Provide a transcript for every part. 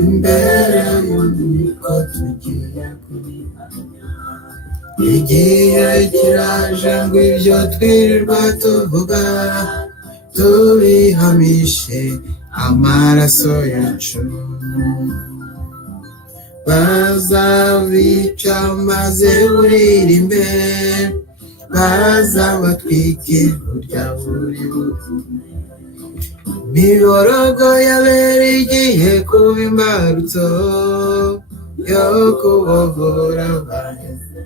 imbere y'ububiko tugiye kubihamya. Igihe kiraje ngo ibyo twirirwa tuvuga tubihamishe amaraso yacu. Bazabica maze uririmbe, bazabatwike burya buri buvume. Imiborogo yabera igiye kuba imbarutso yo kubohora abaheze.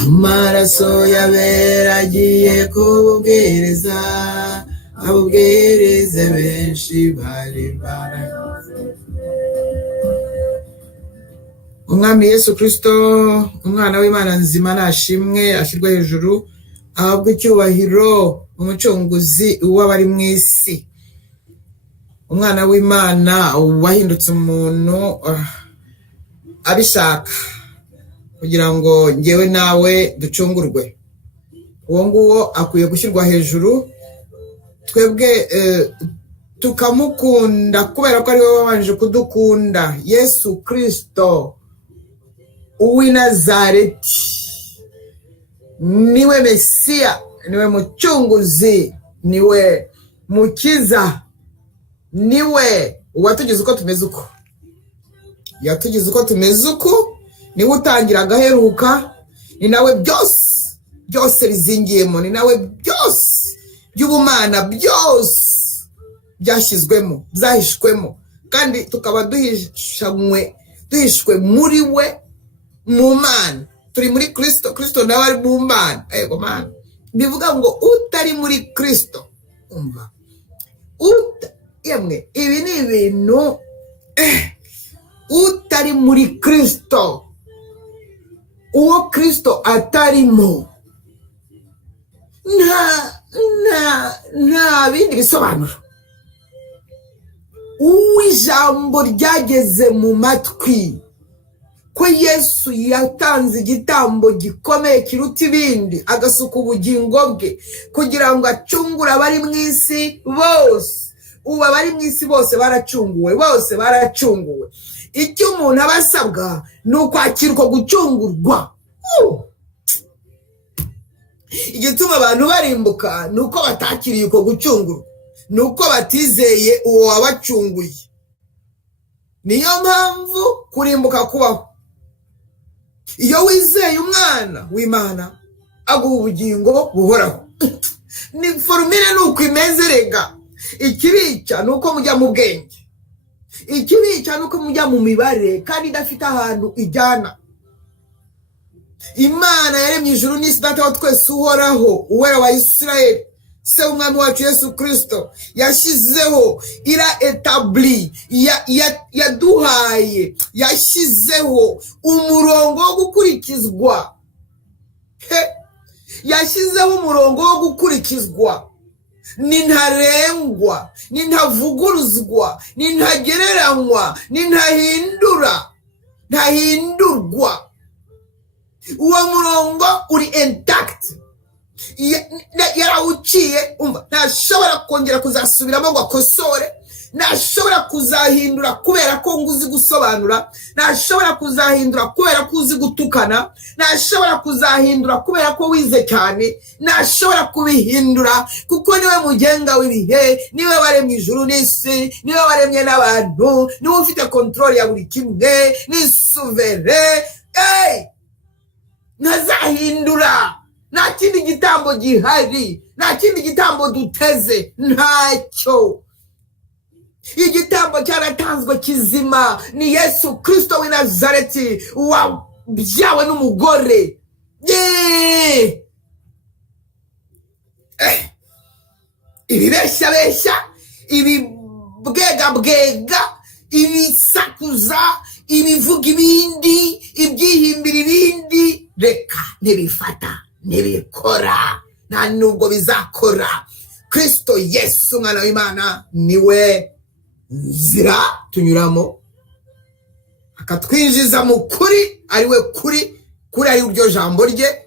Amaraso yabera agiye kububwiriza, abubwirize benshi bari barakoze. Umwami Yesu Kristo, umwana w'Imana nzima, nashimwe, ashyirwe hejuru, ahabwe icyubahiro, umucunguzi w'abari mu isi. Umwana w'Imana wahindutse umuntu abishaka kugira ngo ngewe nawe ducungurwe. Uwo nguwo akwiye gushyirwa hejuru, twebwe tukamukunda kubera ko ari we wabanje kudukunda. Yesu Kristo uw'i Nazareti niwe Mesiya, niwe mucunguzi, niwe mukiza, niwe uwatugize uko tumeze uko. Yatugize uko tumeze uko, niwe utangira agaheruka, ni nawe byose bizingiyemo, ni nawe byose by'ubumana byose byashyizwemo, byahishwemo, kandi tukaba duhishwe muri we mu Mana. Turi muri Kristo, Kristo nawe ari mu Mana. Ego Mana, bivuga ngo utari muri Kristo, umva, yemwe ibi ni ibintu, utari muri Kristo, uwo Kristo atarimo, nta bindi bisobanuro. Ijambo ryageze mu matwi ko Yesu yatanze igitambo gikomeye kiruta ibindi, agasuka ubugingo bwe kugira ngo acungure abari mu isi bose. Ubu abari mu isi bose baracunguwe, bose baracunguwe. Icyo umuntu aba asabwa ni ukwakirwa gucungurwa. Igituma abantu barimbuka ni uko batakiriye uko gucungurwa, ni uko batizeye uwo wabacunguye. Niyo mpamvu kurimbuka kubaho. Iyo wizeye umwana w'Imana aguha ubugingo buhoraho. Ni formule nuko imeze rega. Ikibica nuko mujya mu bwenge, ikibica nuko mujya mu mibare kandi idafite ahantu ijyana. Imana yaremye ijuru n'isi, data wa twese uhoraho, uwera wa Isirayeli, se umwami wacu Yesu Kristo yashyizeho, etabli, yaduhaye, yashyizeho umurongo wo gukurikizwa. Yashyizeho umurongo wo gukurikizwa, ni ntarengwa, ni ntavuguruzwa, ni ntagereranywa, ni ntahindurwa. Uwo murongo uri intact, yarawuciye, umva, ntashobora kongera kuzasubiramo ngo akosore, ntashobora kuzahindura kubera ko nguzi gusobanura, ntashobora kuzahindura kubera ko uzi gutukana, ntashobora kuzahindura kubera ko wize cyane, ntashobora kubihindura kuko niwe mugenga w'ibihe, niwe waremye ijuru n'isi, niwe waremye n'abantu, niwe ufite control ya buri kimwe, ni souverain. Ntazahindura. Nta kindi gitambo gihari, nta kindi gitambo duteze, ntacyo. Igitambo cyaratanzwe kizima, ni Yesu Kristo w'i Nazareti, wabyawe n'umugore. Ibibeshyabeshya, ibibwegabwega, ibisakuza, ibivuga ibindi, ibyihimbira ibindi, reka ntibifata, ntibikora, nta nubwo bizakora. Kristo Yesu umwana w'Imana niwe nzira tunyuramo, akatwinjiza mu kuri, ariwe kuri ari uryo jambo rye.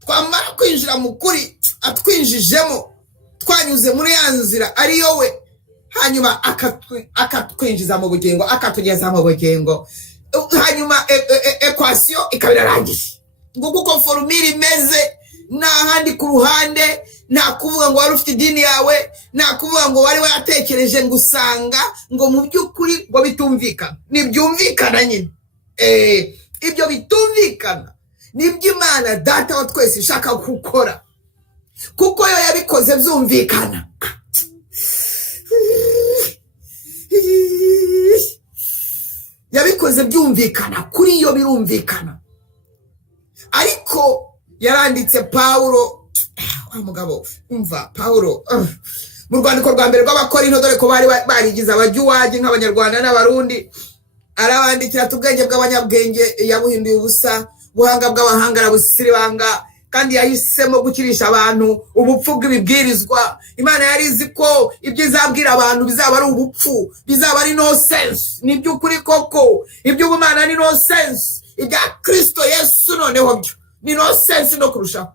Twamara kwinjira mu kuri, atwinjijemo, twanyuze muri ya nzira ariyo we, hanyuma akatwinjiza mu bugingo, akatugeza mu bugingo, hanyuma ekwasiyo ikaba irarangiye. Nguko uko formule imeze, nta handi ku ruhande, nta kuvuga ngo wari ufite idini yawe, nta kuvuga ngo wari watekereje ngo usanga ngo mu by'ukuri ngo bitumvikana. Nibyumvikana nyine, ibyo bitumvikana nibyo Imana Data wa twese ishaka gukora, kuko yo yabikoze byumvikana. Yabikoze byumvikana, kuri yo birumvikana. Ariko yaranditse Pawulo, mugabo umva Pawulo mu rwandiko rwa mbere rw'Abakorinto, dore ko bari barigize abajuwaji nk'Abanyarwanda n'Abarundi, arabandikira ati ubwenge bw'abanyabwenge yabuhinduye ubusa, buhanga bw'abahanga arabusiribanga, kandi yahisemo gukirisha abantu ubupfu bw'ibibwirizwa. Imana yari izi ko ibyo izabwira abantu bizaba ari ubupfu, bizaba ari no sense. Ni by'ukuri koko iby'ubumana ni no sense, ibya Kristo Yesu noneho byo ni no sense no kurushaho.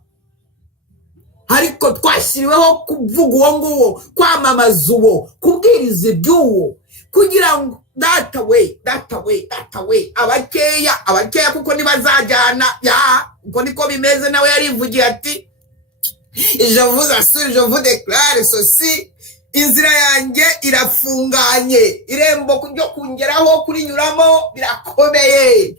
Ariko twashyiriweho kuvuga uwo nguwo, kwamamaza uwo, kubwiriza iby'uwo, kugira ngo data we abakeya kuko ntibazajyana. Uko niko bimeze. Nawe yarivugiye ati je vous assure, je vous déclare ceci, inzira yanjye irafunganye, irembo ryo kungeraho kurinyuramo birakomeye.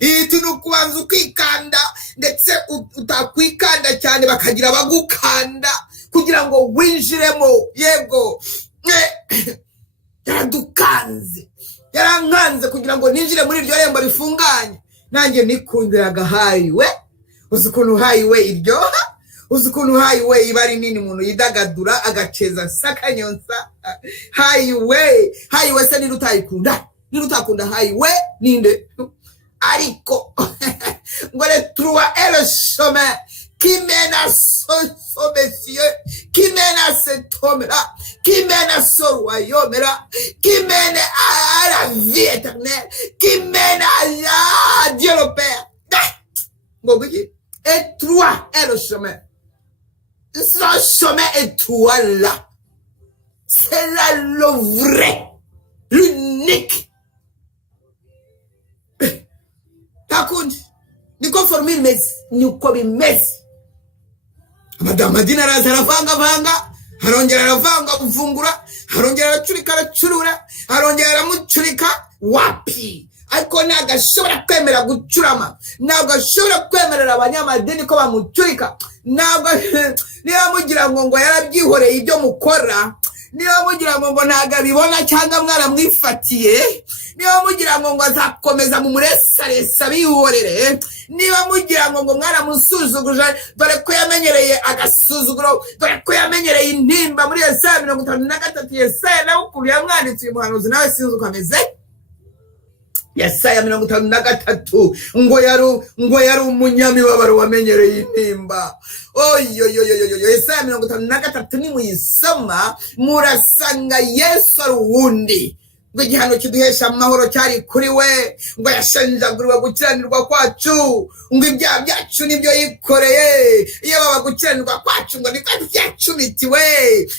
Itu nukubanza ukikanda, ndetse utakwikanda cyane bakagira abagukanda kugira ngo winjiremo. Yego yaradukanze, yarankanze kugira ngo ninjire muri iryo rembo rifunganye. Nanjye nikundiraga highway. Uzi ukuntu highway iryoha, uzi ukuntu highway iba ari nini, umuntu yidagadura agaceza sakanyonsa. Highway se nirutayikunda, nirutakunda highway ninde? Ariko ngo le trois et le chemin qui mène à ce monsieur, qui mène à cet homme-là, qui mène à ce royaume-là, qui mène à la vie éternelle, qui mène à Dieu le Père. Et toi est le chemin. Ce chemin est toi là. C'est là le vrai, l'unique. Takundi, niko formule imeze, niko bimeze. Amadini araza aravanga, harongera aravanga gufungura, harongera aracurura, harongera aramucurika. Wapi? Ariko ntabwo ashobora kwemera gucurama, ntabwo ashobora kwemerera abanyamadini ko bamucurika. Ntabwo niba mugira ngo yarabyihoreye ibyo mukora, niba mugira ngo ntabwo abibona cyangwa mwaramwifatiye, niba mugira ngo azakomeza mu muresaresa bihorere, niba mugira ngo mwaramusuzuguje, dore ko yamenyereye agasuzuguro, dore ko yamenyereye intimba. Muri Yesaya 53, Yesaya nawe ukuntu yamwanditse uyu muhanuzi, nawe sinzi uko ameze. Yesaya 53 ngo yari umunyamibabaro wamenyereye intimba. Yesaya 53 nimuyisoma murasanga Yesu ari uwundi, ngo igihano kiduhesha amahoro cyari kuri we, ngo yashenjaguriwe gukiranirwa kwacu, ngo ibyaha byacu nibyo yikoreye. Iyo baba gukiranirwa kwacu ngo niko byacumitiwe,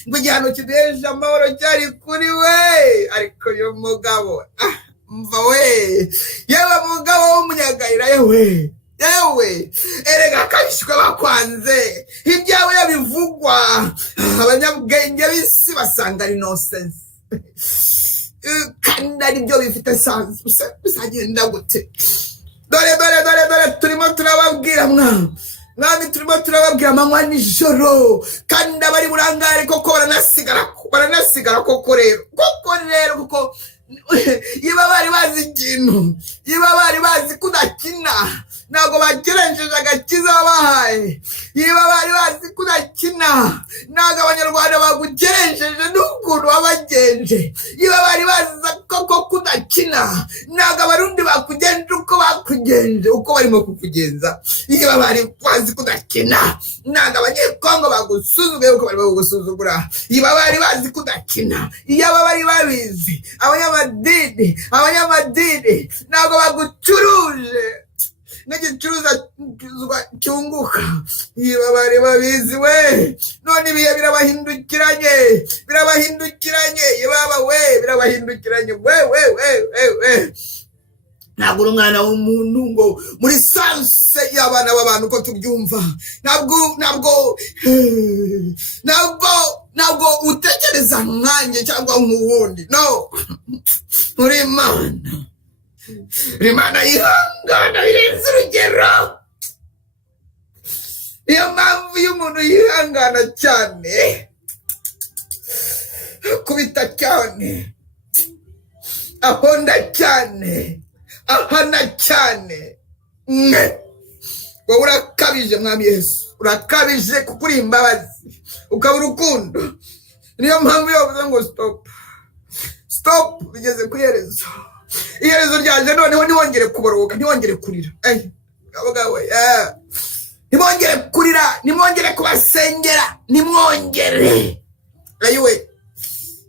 ngo igihano kiduhesha amahoro cyari kuri we. Ariko uyu mugabo mva we, yewe mugabo w'umunyagayira, yewe erega kabishwe bakwanze, ibyawe yabivugwa. Abanyabwenge b'isi basanga ari nonsense, kandi ari byo bifite sansi. Bizagenda gute? Dore turimo turababwira mwami, turimo turababwira amanywa nijoro, kandi abari burangare koko baranasigara koko rero kuko yiba bari bazi ikintu, yiba bari bazi kudakina, ntabwo bagerenjeje agakiza babahaye. Yiba bari bazi kudakina, ntabwo Abanyarwanda bagugerenjeje n'ukuntu wabagenje. Yiba bari bazi koko kudakina, ntabwo Abarundi bakugenje uko bakugenje, uko barimo kukugenza. Yiba bari bazi kudakina, ntabwo Abanyekongo bagusuzuguye uko barimo kugusuzugura. Yiba bari bazi kudakina, iyo bari babizi, abanyamadini ntabwo bagucuruje. n'igicuruzwa cyunguka. Niba bari babizi we, none ibihe birabahindukiranye, yebaba we, birabahindukiranye we. Ntabwo uri umwana w'umuntu ngo muri sanse y'abana b'abantu uko tubyumva, ntabwo utekereza nkanjye cyangwa nk'uwundi, no. Uri Imana yihangana birenze urugero. Niyo mpamvu iyo umuntu yihangana cyane, akubita cyane, ahonda cyane, ahana cyane, wowe urakabije mwami Yesu, urakabije kuko uri imbabazi, ukaba urukundo. Niyo mpamvu iyo bavuze ngo stop, bigeze ku iherezo ryaje, noneho ntiwongere kuboroga, ntiwongere kurira, ntimwongere kurira, ntimwongere kubasengera, ntimwongere. Ayiwe,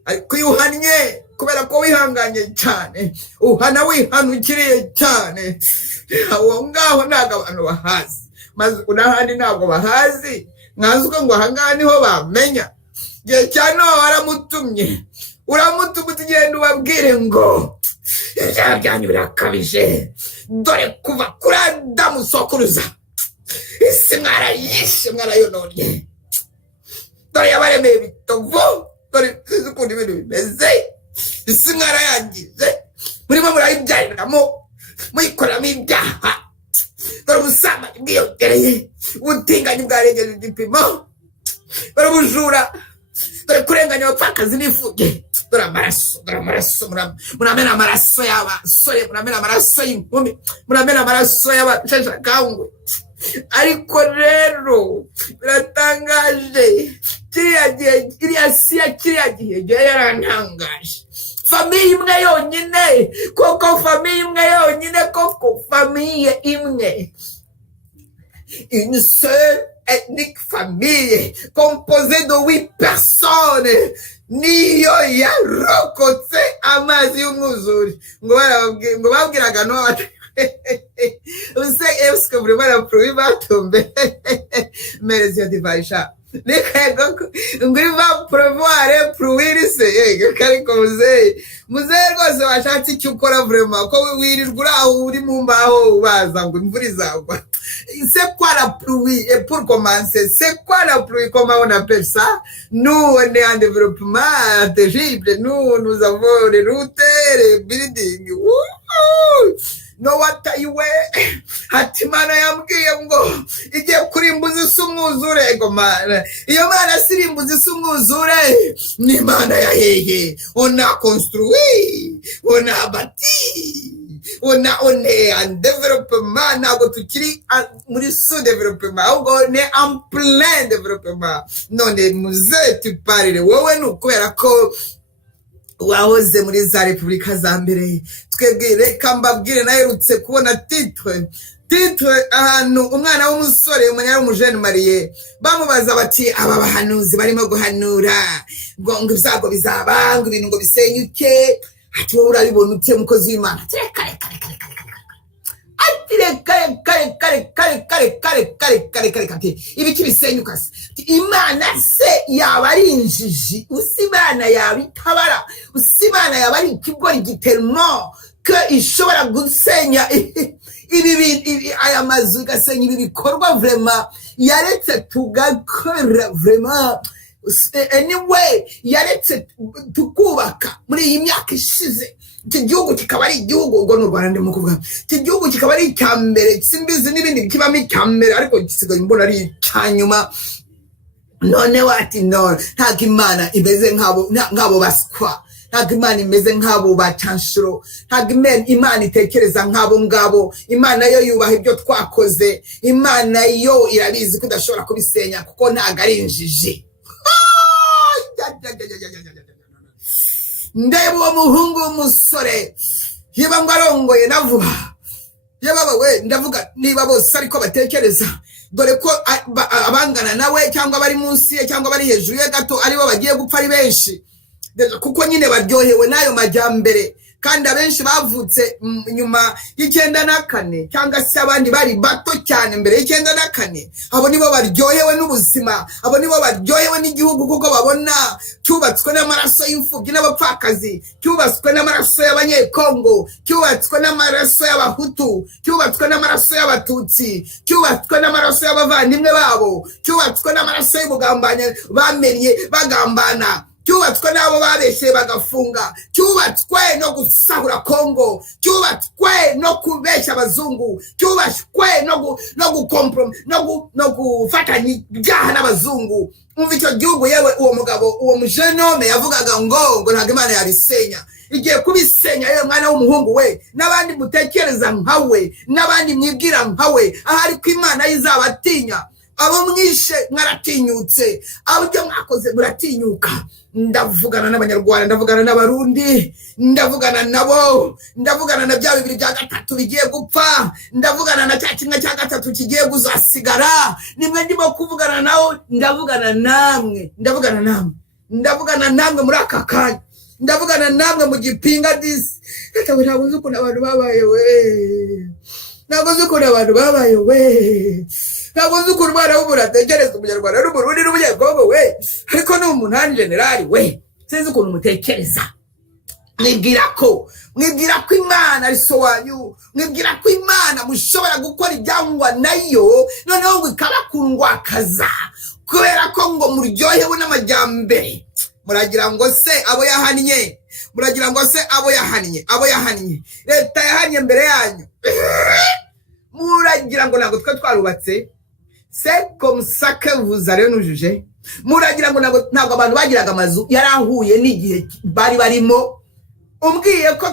ariko iyo uhannye kubera ko wihanganye cyane, uhana wihanukiriye cyane, aho ngaho ntabwo abantu bahazi, maze n'ahandi ntabwo bahazi. Mwazwe ngo ahangaha niho bamenya. Igihe cya Nowa waramutumye, utugenda ubabwire ngo ibyaha byanyu birakabije, dore kuva kuri Adamu sokuruza isi mwarayishe, mwarayononye, dore yabaremeye ibitovu, dore sizi ukuntu ibintu bimeze, isi mwarayangije, murimo murayibyariramo, muyikoramo ibyaha, dore ubusambanyi bwiyongereye, ubutinganyi bwarengeje igipimo, dore ubujura, dore kurenganya abapfakazi n'imfubyi, dore amaraso, muramena amaraso y'abasore, muramena amaraso y'inkumi, muramena amaraso y'abashashakangwe. Ariko rero biratangaje, kiriya gihe yarantangaje. Famiye imwe yonyine, famiye imwe, une seule ethnique famille composée de 8 personnes niyo yarokotse amazi y'umwuzure. Ngo babwiraga Nowa est-ce que vraiment la pluie va tomber? Mais les yeux divaisha ngo iva pleuvoir pluie se kariko muzehe rwose washatse icyo ukora vraiment ko wirirwa uraho uri mu mbaho ubaza ngo imvura izagwa. C'est quoi la pluie? Et pour commencer, c'est quoi la pluie? Comment on appelle ça? Nous, on est en développement terrible. Nous avons les routes, les buildings. Nowa tayiwe, ati Imana yambwiye ngo igiye kurimbuza isi umwuzure. Ngo Mana, iyo Mana sirimbuza isi umwuzure, ni Imana ya hehe. On a construit, on a bâti, on est en développement, ntabwo tukiri muri sous-développement, ahubwo on est en plein développement. None muze tuparire wowe n'ukubera ko wahoze muri za repubulika za mbere. Twebwe reka mbabwire, naherutse kubona titre ahantu umwana w'umusore umunyarumujene mariye bamubaza bati aba bahanuzi barimo guhanura ngo ibyago bizaba, ngo ibintu ngo bisenyuke, ati wowe urabibona ute mukozi w'Imana? Kare ibiki bisenyuka se? Imana se yaba ari injiji? Usi Imana yaba itabara? Usi Imana yaba ari ikigori gitermo ko ishobora gusenya aya mazu, igasenya ibi bikorwa vraiment yaretse tugakora vraiment. Anyway, yaretse tukubaka muri iyi myaka ishize. Iki gihugu kikaba ari igihugu, ngo n'u Rwanda ndimo kuvuga, iki gihugu kikaba ari icyambere, simbizi n'ibindi kibamo icyambere, ariko gisigaye mbona ari icyanyuma. None wati no, ntabwo Imana imeze nk'abo baswa, ntabwo Imana imeze nk'abo bacanshuro, ntabwo Imana itekereza nk'abo ngabo. Imana yo yubaha ibyo twakoze, Imana yo irabizi ko udashobora kubisenya kuko ntabwo ari injiji. Ndeba uwo muhungu w'umusore yiba ngo arongoye navuga, yababa we, ndavuga niba bose ariko batekereza, dore ko abangana nawe cyangwa bari munsi ye cyangwa bari hejuru ye gato aribo bagiye gupfa ari benshi, kuko nyine baryohewe n'ayo majyambere. kandi abenshi bavutse nyuma y'94 cyangwa se abandi bari bato cyane mbere y'94. Abo nibo baryohewe n'ubuzima, abo nibo baryohewe n'igihugu kuko babona cyubatswe n'amaraso y'imfubyi n'abapfakazi, cyubatswe n'amaraso y'abanyekongo, cyubatswe n'amaraso y'abahutu, cyubatswe n'amaraso y'abatutsi, cyubatswe n'amaraso y'abavandimwe babo, cyubatswe n'amaraso y'ubugambanye bamenye bagambana, cyubatswe n'abo babeshye bagafunga, cyubatswe no gusahura Kongo, cyubatswe no kubeshya abazungu, cyubatswe no gufatanya ibyaha n'abazungu. Umva icyo gihugu yewe uwo mugabo uwo mujenome yavugaga ngo ntabwo Imana yabisenya. Igiye kubisenya yewe mwana w'umuhungu we, n'abandi mutekereza nkawe, n'abandi mwibwira nkawe, ahari ko Imana izabatinya. Abo mwishe mwaratinyutse, abo byo mwakoze muratinyuka. Ndavugana n'abanyarwanda, ndavugana n'abarundi, ndavugana nabo, ndavugana na bya bibiri bya gatatu bigiye gupfa, ndavugana na cya kimwe cya gatatu kigiye kuzasigara. Nimwe ndimo kuvugana nawo, ndavugana namwe muri aka kanya, ndavugana namwe mu gipinga disi. Ntabwo uzi ukuntu abantu babaye we, ntabwo uzi ukuntu abantu babaye we, ntabwo uzi ukuntu umwana w'umuntu atekereza umunyarwanda n'umurundi n'umunyekongo we, ariko ni umunani generali we, sinzi ukuntu umutekereza. Mwibwira ko Imana ari so wanyu, mwibwira ko Imana mushobora gukora ibyangwa nayo, noneho ngo ikabakundwakaza kubera ko ngo muryohewe n'amajyambere. Muragira ngo se abo yahannye, muragira ngo se abo yahannye leta yahannye mbere yanyu, muragira ngo ntabwo twe twarubatse. C'est comme ça que vous allez nous juger. Muragira ngo ntabwo abantu bagiraga amazu yarahuye n'igihe bari barimo. Umbwiye ko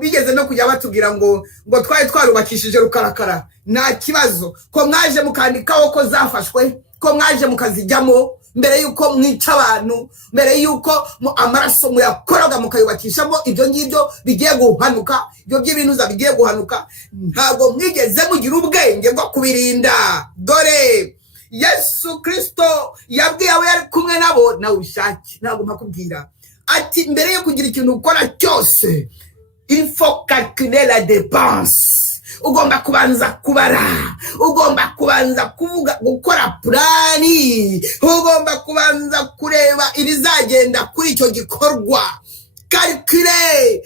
bigeze no kujya batubwira ngo twari twarubakishije rukarakara, nta kibazo ko mwaje mukandikaho ko zafashwe, ko mwaje mukazijyamo mbere yuko mwica abantu, mbere yuko amaraso muyakoroga mukayubakishamo. Ibyo ngibyo bigiye guhanuka, ibyo by'ibinuza bigiye guhanuka. Ntabwo mwigeze mugira ubwenge bwo kubirinda. Dore Yesu Kristo yabwiye abo yari kumwe nabo, nawe ushake, ntabwo mpakubwira ati mbere yo kugira ikintu ukora cyose, il faut calculer la dépense. Ugomba kubanza kubara, ugomba kubanza kuvuga gukora plani, ugomba kubanza kureba ibizagenda kuri icyo gikorwa. Calculer,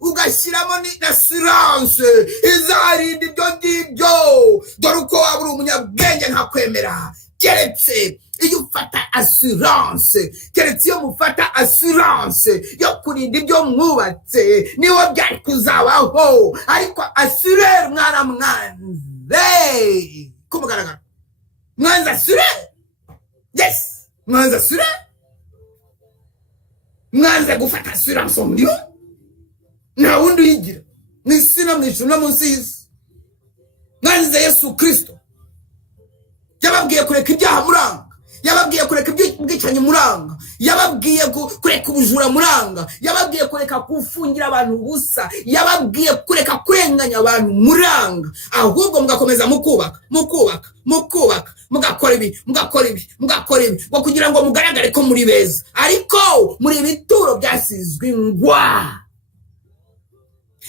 ugashyiramo ni assurance izarinda ibyo ngibyo. Dore uko waba uri umunyabwenge nkakwemera, keretse iyo ufata assurance, keretse iyo mufata assurance yo kurinda ibyo mwubatse, niwo byari kuzabaho. Ariko assurer mwana mwanze kumugaragara, mwanze assurer, yes, mwanze assurer, mwanze gufata assurance muri nta wundi uyigira mw'isi no mw'ijuru no munsi y'isi. Mwanze Yesu Kristo yababwiye kureka ibyaha muranga, yababwiye kureka ubwicanyi muranga, yababwiye kureka ubujura muranga, yababwiye kureka kufungira abantu ubusa, yababwiye kureka kurenganya abantu muranga. Ahubwo mugakomeza mukubaka, mugakora ibi ngo kugira ngo mugaragare ko muri beza, ariko muri ibituro byasizwe ingwa.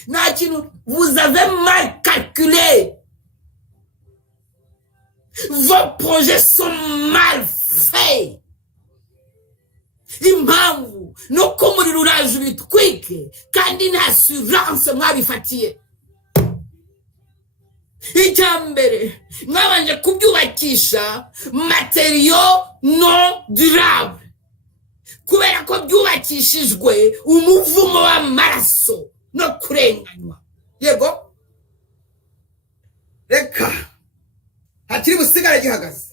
Nta kintu, vous avez mal calculé. Vos projets sont mal faits. Impamvu nuko umuriro uraje ubitwike kandi nta assurance mwabifatiye. Icyambere mwabanje kubyubakisha materiaux non durable, kubera ko byubakishijwe umuvumo w'amaraso no kurenganywa. Yego, reka hakiri busigara gihagaze.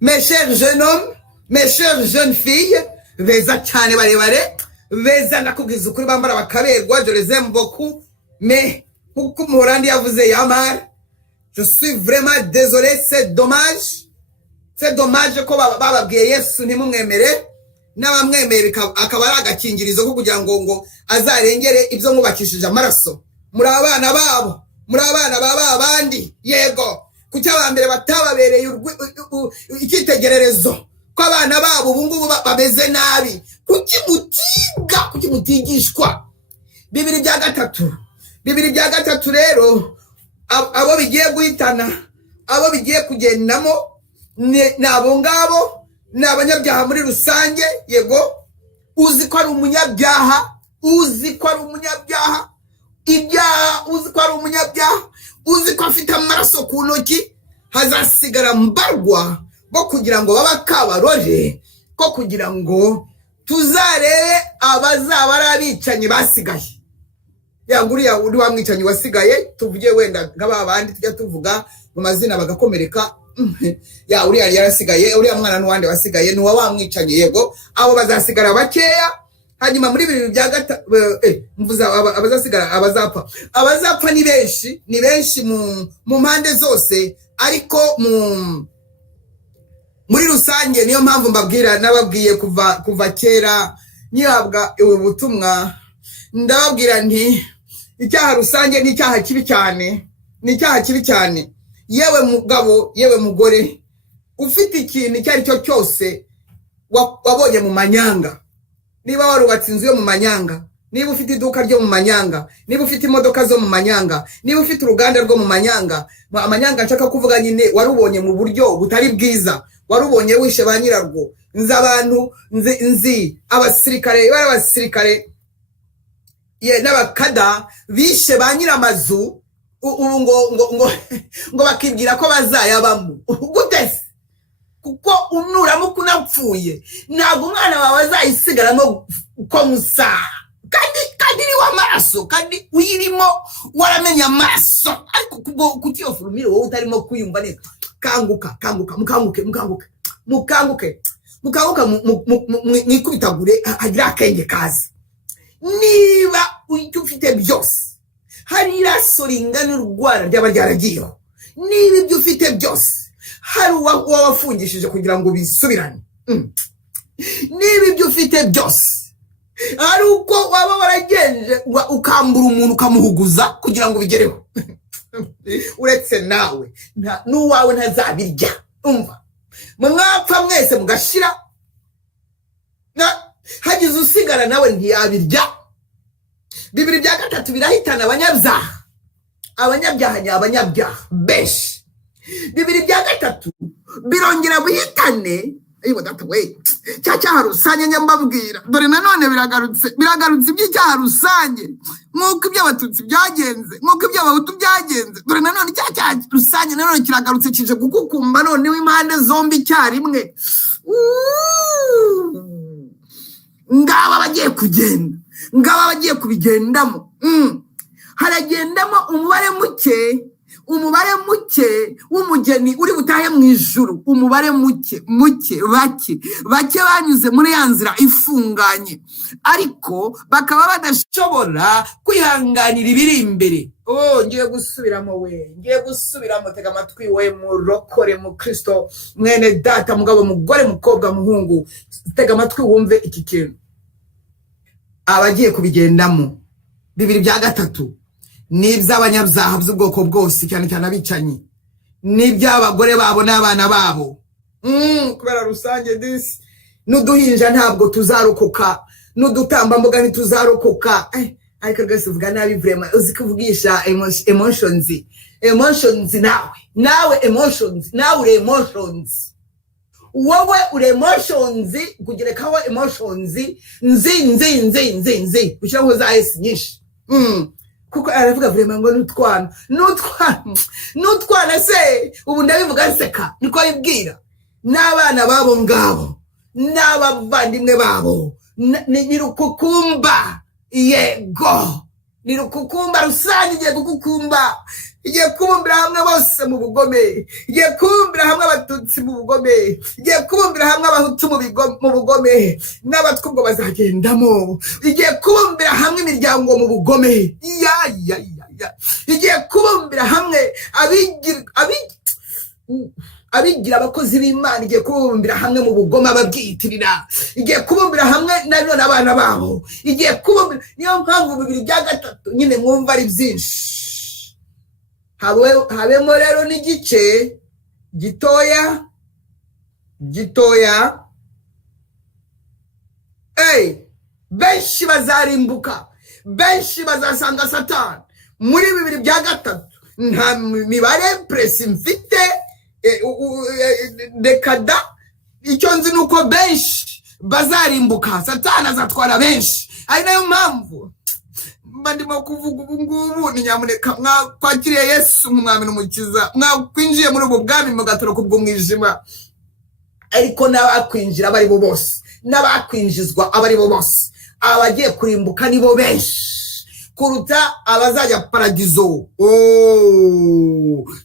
Mes chers jeunes hommes, mes chères jeunes filles, beza cyane barebare, beza nakubwiza ukuri bambara bakaberwa, je les aime beaucoup, mais kuko Morandi yavuze yamara, je suis vraiment désolé, c'est dommage ko bababwiye Yesu ntimumwemere, n'abamwemere akaba ari agakingirizo ko kugira ngo azarengere ibyo mwubakishije amaraso. Muri abana babo, muri abana baba abandi. Yego, kuki abambere batababereye icyitegererezo, ko abana babo ubu ngubu bameze nabi, kuki mutiga, kuki mutigishwa? Bibiri bya gatatu rero abo bigiye guhitana, abo bigiye kugendamo ni abo ngabo, ni abanyabyaha muri rusange. Yego, uzi ko ari umunyabyaha, uzi ko ari umunyabyaha, ibyaha uzi ko ari umunyabyaha, uzi ko afite amaraso ku ntoki, hazasigara mbarwa bo kugira ngo baba kabarore, ko kugira ngo tuzarebe abazaba ari abicanyi basigaye. Yanguriya uri wa mwicanyi wasigaye, tuvuge wenda nk'aba bandi tujya tuvuga mu mazina bagakomereka, ya uriya yarasigaye, uriya mwana n'uwandi wasigaye ni wa mwicanyi. Yego, abo bazasigara bakeya. Hanyuma muri bibiri bya gatatu mvuza abazasigara, abazapfa ni benshi mu mpande zose, ariko muri rusange niyo mpamvu mbabwira, nababwiye kuva kera nyihabwa ubutumwa, ndababwira nti icyaha rusange ni icyaha kibi cyane, ni icyaha kibi cyane. Yewe mugabo, yewe mugore, ufite ikintu icyo ari cyo cyose wabonye mu manyanga, niba warubatse inzu yo mu manyanga, niba ufite iduka ryo mu manyanga, niba ufite imodoka zo mu manyanga, niba ufite uruganda rwo mu manyanga, amanyanga nshaka kuvuga nyine warubonye mu buryo butari bwiza, warubonye wishe ba nyirarwo. Nzi abantu, nzi abasirikare, abasirikare n'abakada bishe ba nyiramazu, ubu ngo bakibwira ko bazayabamo. Gute? Kuko unuramuka unapfuye ntabwo umwana wawe azayisigaramo uko musa, kandi ni w'amaraso, kandi uyirimo waramenye amaraso. Ariko kuki iyo furumire wowe utarimo kuyumva neza? Kanguka, mwikubitagure, hagira akenge kaza. Niba icyo ufite byose, hari iraso ringana urwara ryaba ryaragiyeho, niba ibyo ufite byose hari uwafungishije kugira ngo bisubirane, niba ibyo ufite byose hari uko waba waragenje ukambura umuntu ukamuhuguza kugira ngo bigereho, uretse nawe n'uwawe ntazabirya. Umva, mwapfa mwese mugashira, hagize usigara nawe ntiyabirya. Bibiri bya gatatu birahitana abanyabyaha ni abanyabyaha benshi. Bibiri bya gatatu birongera buhitane, ayibo data we, cyaha rusange nyambabwira. Dore nanone biragarutse iby'icyaha rusange, nk'uko iby'abatutsi byagenze, nk'uko iby'abahutu byagenze. Dore nanone cyaha rusange nanone kiragarutse, kije gukukumba none w'impande zombi icyarimwe. Ngaba bagiye kugenda, ngaba bagiye kubigendamo. Haragendamo umubare muke w'umugeni uri butahe mu ijuru. Umubare muke, bake banyuze muri ya nzira ifunganye, ariko bakaba badashobora kwihanganira ibiri imbere. Ngiye gusubiramo, tega amatwi we murokore, mu Kristo, mwene data, mugabo, mugore, mukobwa, muhungu, tega amatwi wumve iki kintu. Abagiye kubigendamo bibiri bya gatatu n'iby'abanyabyaha by'ubwoko bwose, cyane cyane abicanyi, n'iby'abagore babo n'abana babo. Kubera rusange disi, n'uduhinja ntabwo tuzarokoka, n'udutambambuga ntituzarokoka. Ariko rwose uvuga nabi vraiment, uzi kuvugisha emotions, nawe emotions, nawe uri emotions, wowe uri emotions, kugerekaho emotions, nzi ushyiraho za esi nyinshi. Kuko aravuga vraiment ngo n'utwana se, ubu ndabivuga nseka, niko bibwira n'abana babo ngabo, n'abavandimwe babo, ni rukukumba. Yego, ni rukukumba rusange, igiye gukukumba, igiye kubumbira hamwe bose mu bugome, igiye kubumbira hamwe abatutsi mu bugome, igiye kubumbira hamwe abahutu mu bugome, n'abatwubwo bazagendamo, igiye kubumbira hamwe imiryango mu bugome, igiye kubumbira hamwe abigira abakozi b'Imana, igiye kubumbira hamwe mu bugome ababyiyitirira, igiye kubumbira hamwe nanone abana babo, igiye kubumbira. Niyo mpamvu bibiri bya gatatu nyine mwumva ari byinshi. Habemo rero n'igice gitoya benshi bazarimbuka, benshi bazasanga Satani. Muri 2023 nta mibare presi mfite dekada, icyo nzi nuko benshi bazarimbuka, Satani azatwara benshi. Ari nayo mpamvu ndimo kuvuga ubu ngubu ni nyamuneka mwakwakiriye Yesu nk'umwami n'umukiza, mwakwinjiye muri ubu bwami mugatoroka ubwo mwijima. Ariko n'abakwinjira abari bo bose, n'abakwinjizwa abari bo bose, abagiye kurimbuka nibo benshi kuruta abazajya paradizo.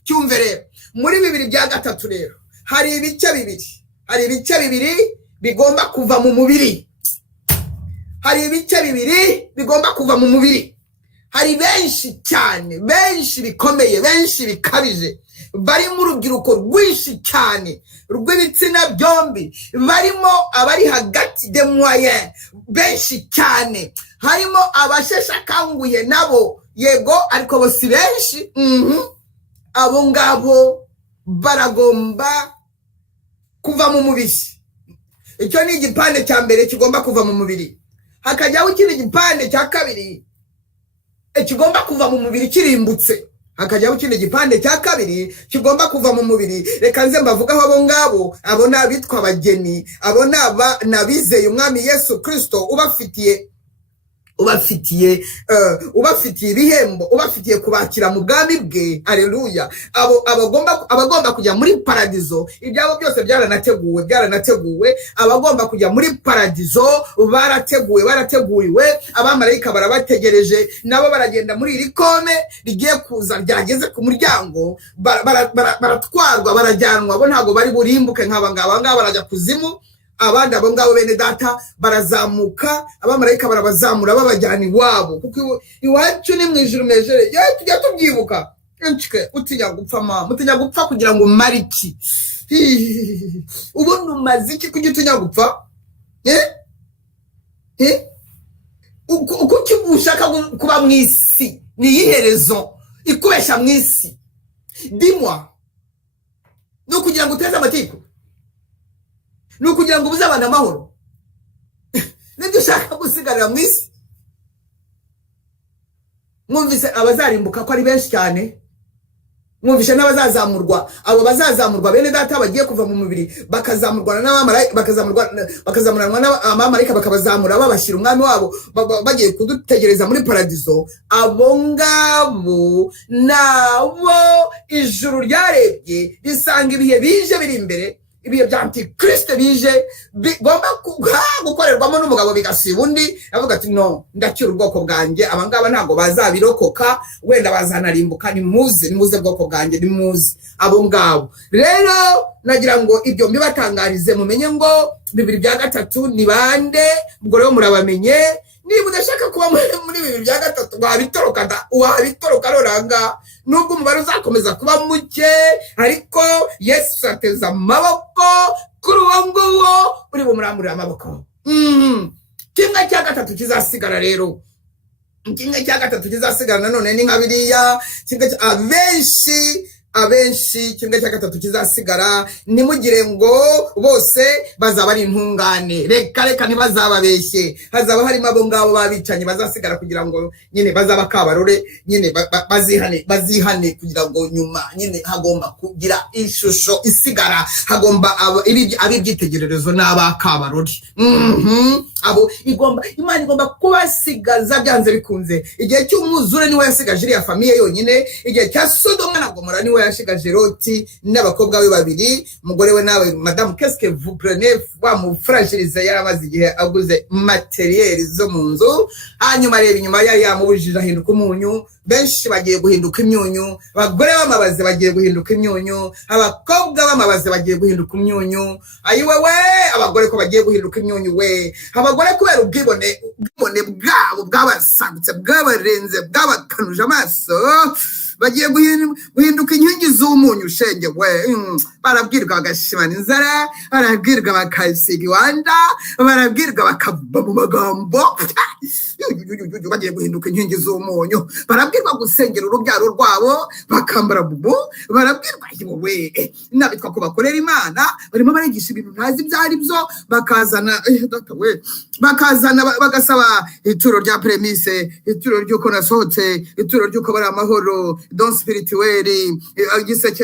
Cyumve rero, muri 2023 rero hari ibice bibiri bigomba kuva mu mubiri. Hari ibice bibiri bigomba kuva mu mubiri. Hari benshi cyane, benshi bikomeye, benshi bikabije, bari mu rubyiruko rwinshi cyane rw'ibitsina byombi, barimo abari hagati de moyen, benshi cyane, harimo abasheshakanguye nabo, yego, ariko bo si benshi. Abo ngabo baragomba kuva mu mubiri. Icyo ni igipande cya mbere kigomba kuva mu mubiri. Hakajyaho ikindi gipande cya kabiri kigomba kuva mu mubiri kirimbutse. Hakajyaho ikindi gipande cya kabiri kigomba kuva mu mubiri. Reka nze mbavugaho abo ngabo. Abo nabitwa abageni, abo nabizeye umwami Yesu Kristo ubafitiye ibihembo, ubafitiye kubakira mu bwami bwe. Haleluya. Abagomba kujya muri paradizo, ibyabo byose byaranateguwe. Abagomba kujya muri paradizo barateguriwe, abamarayika barabategereje, nabo baragenda muri iri kome rigiye kuza, ryageze ku muryango, baratwarwa, barajyanwa. Abo ntago bari burimbuke nk'abangaba barajya kuzimu. Abandi abo ngabo bene data barazamuka, abamarayika barabazamura babajyana iwabo, kuko iwacu ni mu ijuru mejere. Tujya tubyibuka. Utinya gupfa mama, utinya gupfa kugira ngo mariki. Ubundi umaze iki kujya utinya gupfa? Uko ushaka kuba mu isi ni iherezo ikubesha mu isi. Dis-moi, no kugira ngo uteze amatiku, no kugira ngo ubuze abantu amahoro, nibyo ushaka gusigarira mu isi? Mwumvise abazarimbuka ko ari benshi cyane? Mwumvise n'abazazamurwa? Abo bazazamurwa bene data bagiye kuva mu mubiri bakazamurwa n'abamarayika, bakazamuranwa n'abamarayika, bakabazamura babashyira umwami wabo, bagiye kudutegereza muri paradizo. Abo ngabo nabo ijuru ryarebye risanga ibihe bije biri imbere, ibihe bya Antikristo bije bigomba gukorerwamo n'umugabo bigasiba undi. Avuga ati no, ndacyura ubwoko bwanjye, abangaba ntago bazabirokoka, wenda bazanarimbuka. Nimuze bwoko bwanjye, nimuze. Abo ngabo rero nagira ngo ibyo mbibatangarize, mumenye ngo 2023 ni bande. Ubwo rero murabamenye. Niba udashaka kuba muri 2023 wabitoroka roranga, nubwo umubare uzakomeza kuba muke, ariko Yesu ateza amaboko kuri uwo nguwo uri bumuramurira amaboko. Kimwe cya gatatu kizasigara rero, kimwe cya gatatu kizasigara nanone ni nka biriya. Abenshi kimwe cya gatatu kizasigara. Nimugire ngo bose bazaba ari intungane, reka ntibazababeshye. Hazaba harimo abo ngabo babicanye bazasigara kugira ngo nyine bazaba kabarore, nyine bazihane kugira ngo nyuma nyine hagomba kugira ishusho isigara, hagomba abibyitegererezo n'abakabarore. Abo Imana igomba kubasigaza byanze bikunze. Igihe cy'umwuzure niwe yasigaje iriya famiye yonyine. Igihe cya Sodoma na Gomora niwe yashigaje Loti n'abakobwa be babiri, umugore we nawe madame qu'est-ce que vous prenez, bamufragilize. yaramaze igihe aguze materiel zo mu nzu, hanyuma reba inyuma yari yamubujije ahinduka umunyu. Benshi bagiye guhinduka imyunyu, abagore b'amabaze bagiye guhinduka imyunyu, abakobwa b'amabaze bagiye guhinduka imyunyu. Ayiwe we, abagore ko bagiye guhinduka imyunyu we, abagore kubera ubwibone bwabo bwabasagutse, bwabarenze, bwabakanuje amaso, bagiye guhinduka inkingi z'umunyu. Shenge we, barabwirwa bagashimana inzara, barabwirwa bakasiga iwanda, barabwirwa bakava mu magambo, bagiye guhinduka inkingi z'umunyu, barabwirwa gusengera urubyaro rwabo bakambara bubu, barabwirwa yewe nabitwa ko bakorera Imana, barimo barigisha ibintu ntazi ibyo ari byo, bakazana bagasaba ituro rya premise, ituro ry'uko nasohotse, ituro ry'uko bari amahoro, don spiritueli, igiseke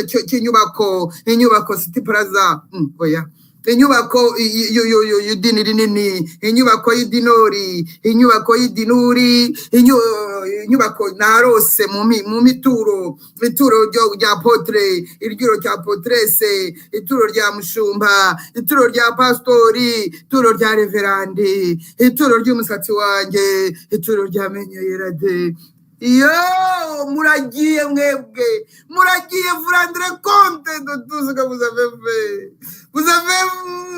inyubako City Plaza, oya inyubako y'idini rinini, inyubako y'idinori, inyubako y'idinuri, inyubako narose mu mituro, ituro rya apotre, iryuro rya apotrese, ituro rya mushumba, ituro rya pastori, ituro rya reverandi, ituro ry'umusatsi wanjye, ituro rya menyo yerade. Yo, muragiye mwebwe, muragiye vous rendre compte de tout ce que vous avez fait. Vous avez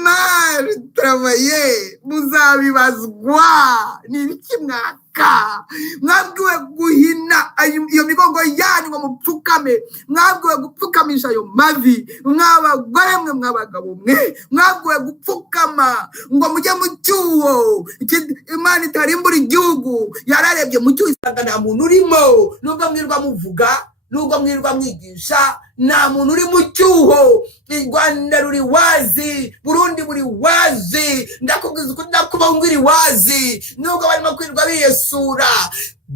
mal travaillé, muzabibazwa n'ibiki mwaka, mwabwiwe guhina iyo migongo yanyu ngo mupfukame, mwabwiwe gupfukamisha ayo mavi, mwabagore mwe mwabagabo mwe, mwabwiwe gupfukama ngo mujye mu cyuho. Imana itarimbura igihugu, yararebye mu cyuho isanga nta muntu urimo, nubwo mwirwa muvuga, nubwo mwirwa mwigisha, nta muntu uri mu cyuho. Rwanda ruri wazi, Burundi buri wazi, ndakubwiza uko ndakubaho iri wazi, nubwo barimo kwirwa biyesura.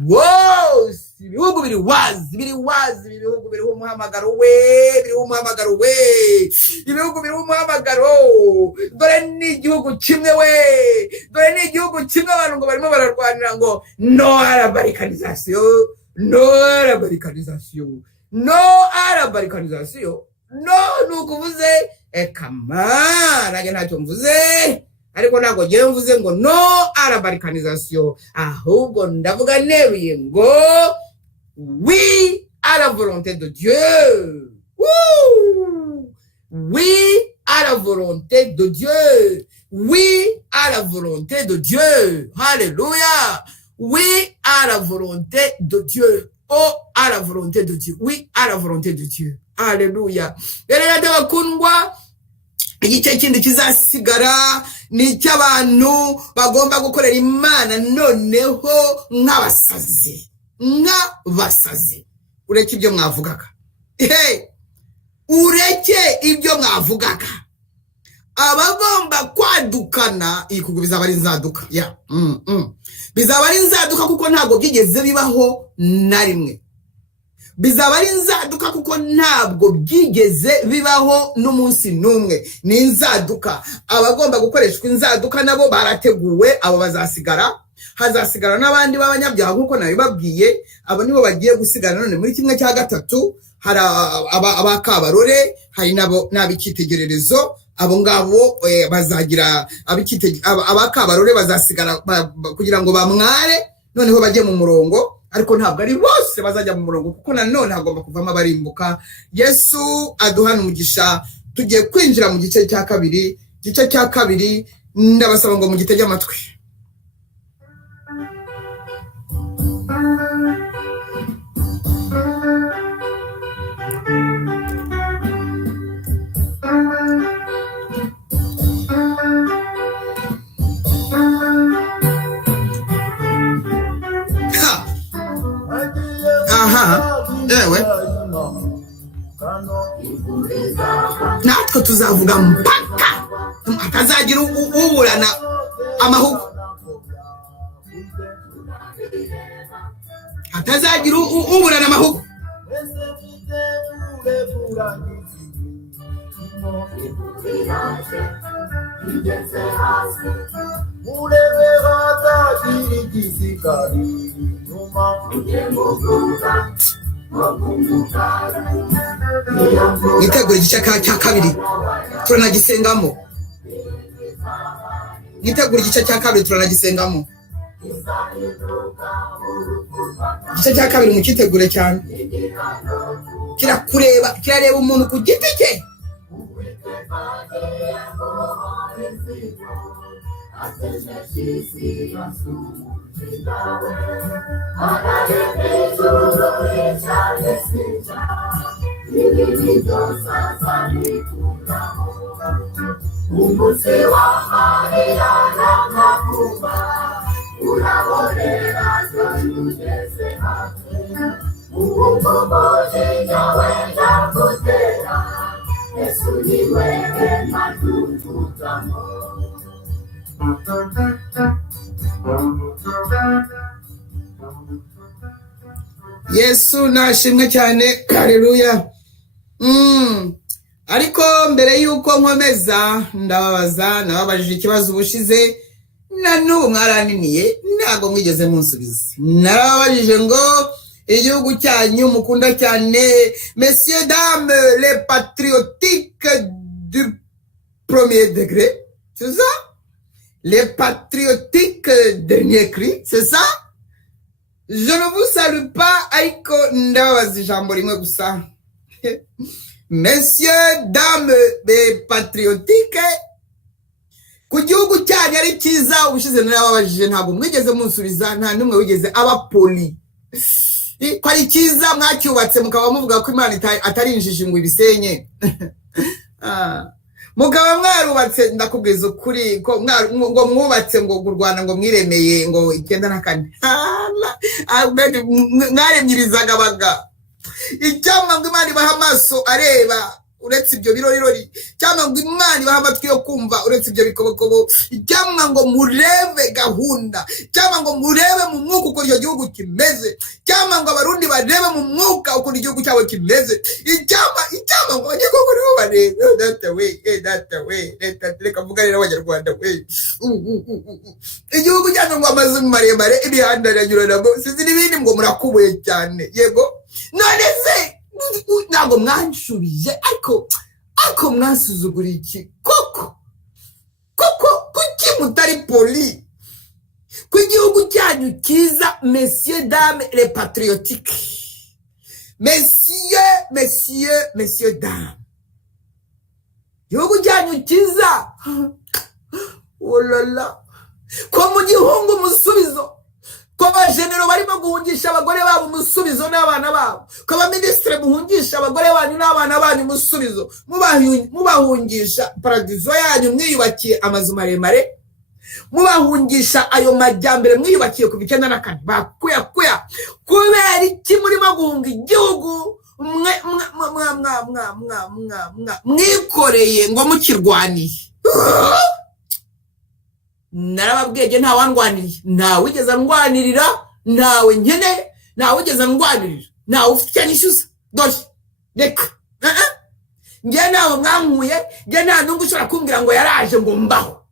Wose ibihugu biri wazi, ibihugu biriho umuhamagaro we, ibihugu biriho umuhamagaro. Dore ni igihugu kimwe abantu ngo barimo bararwanira ngo no à la barricanisation, nukuvuze ekama nanjye ntacyo mvuze, ariko ntabwo ngiye mvuze ngo no à la barricanisation, ahubwo ndavuga neruye ngo oui à la volonté de Dieu. Oui à la volonté de Dieu. Oui à la volonté de Dieu. Alléluia. Oui à la volonté de Dieu. Oh, à la volonté de Dieu. Oui à la volonté de Dieu. Alléluia. Rero bakundwa, igice kindi kizasigara ni cy'abantu bagomba gukorera Imana noneho nk'abasazi. Ureke ibyo mwavugaga. Ureke ibyo mwavugaga. Abagomba kwadukana ikugu bizaba ari nzaduka. Bizaba ari nzaduka kuko ntabwo byigeze bibaho na rimwe. Bizaba ari nzaduka kuko ntabwo byigeze bibaho n'umunsi n'umwe. Ni inzaduka. Abagomba gukoreshwa inzaduka nabo barateguwe, abo bazasigara. Hazasigara n'abandi b'abanyabyaha nkuko nabibabwiye, abo nibo bagiye gusigara none muri kimwe cya gatatu. Hari abakabarore, hari n'abikitegererezo, abo ngabo bazagira abakabarore bazasigara kugira ngo bamware noneho bajye mu murongo, ariko ntabwo ari bose bazajya mu murongo kuko nanone hagomba kuvamo abarimbuka. Yesu aduhana umugisha. Tugiye kwinjira mu gice cya kabiri, ndabasaba ngo mugitege amatwi. Natwe tuzavuga mpaka hatazagira uburana amahugu, hatazagira uburana amahugu. Nitegura igice cya kabiri turanagisengamo. Nitegura igice cya kabiri turanagisengamo. Igice cya kabiri mukitegure cyane. Kirareba umuntu ku giti cye. Umunsi wa Maria na makuba uraboneka umujinya wenda gutera, Yesu ni wewe matututamo. Yesu nashimwe cyane, haleluya. Ariko mbere yuko nkomeza nababajije ikibazo ubushize na n'ubu mwaraniniye ntago mwigeze munsubiza. Narababajije ngo igihugu cyanyu mukunda cyane, messieurs dames les patriotiques du premier degré, c'est ça? Les patriotiques dernier cri, c'est ça? Je ne vous salue pas, ariko ndababaza ijambo rimwe gusa. Messieurs, dames, les patriotiques, ku gihugu cyanyu ari cyiza, ubushize narababajije ntabwo mwigeze munsubiza, nta numwe wigeze aba poli. Ko ari cyiza mwacyubatse mukaba muvuga ko Imana atari injiji ngo ibisenye. Mugaba mwarubatse ndakubwiza ukuri ko ngo mwubatse ngo u Rwanda ngo mwiremeye ngo 94. Mwaremyirizaga baga. Icyamwa ngo Imana ibaha amaso areba uretse ibyo birori, cyangwa ngo Imana ibaha amatwi yo kumva uretse ibyo bikobokobo, cyangwa ngo murebe gahunda, cyangwa ngo murebe mu mwuka uko iryo gihugu kimeze, cyangwa ngo abarundi barebe mu mwuka uko igihugu cyabo kimeze, icyamwa ngo abanyagihugu nibo barebe. Data we, reka mvuga rero abanyarwanda we. Igihugu cyanyu ngo amazu maremare, imihanda iranyuranamo, sinzi n'ibindi ngo murakubuye cyane. Yego none se ntabwo mwanshubije, ariko mwasuzugura iki koko kuki mutari poli ku gihugu cyanyu cyiza, messieurs dames les patriotiques, messieurs dames, gihugu cyanyu cyiza. Olala, ko mu gihungu musubizo, ko abajenero barimo guhungisha abagore babo umusubizo n'abana babo, ko abaminisitiri muhungisha abagore banyu n'abana banyu umusubizo, mubahungisha paradizo yanyu mwiyubakiye amazu maremare, mubahungisha ayo majyambere mwiyubakiye ku 94 bakuya kubera iki murimo guhunga igihugu mwikoreye ngo mukirwaniye? Narababwiye nta wandwaniriye, nta wigeze ndwanirira, ntawe nkene, nta wigeze ndwanirira, nta ufite nishyuza doshye reka. Nge nawe mwankuye, nge nta nungu ushobora kumbwira ngo yaraje ngo mbaho.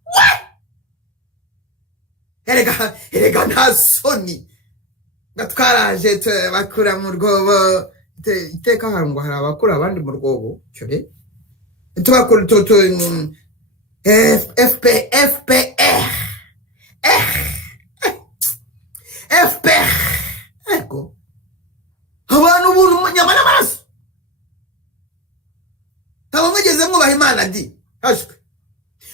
Erega nta soni gatwaraje bakura mu rwobo, iteka ngo hari abakura abandi mu rwobo cyore tubakura FPR ego abantu buntu nyama n'amaraso, abo mwigeze mwubaha Imana di hashwe.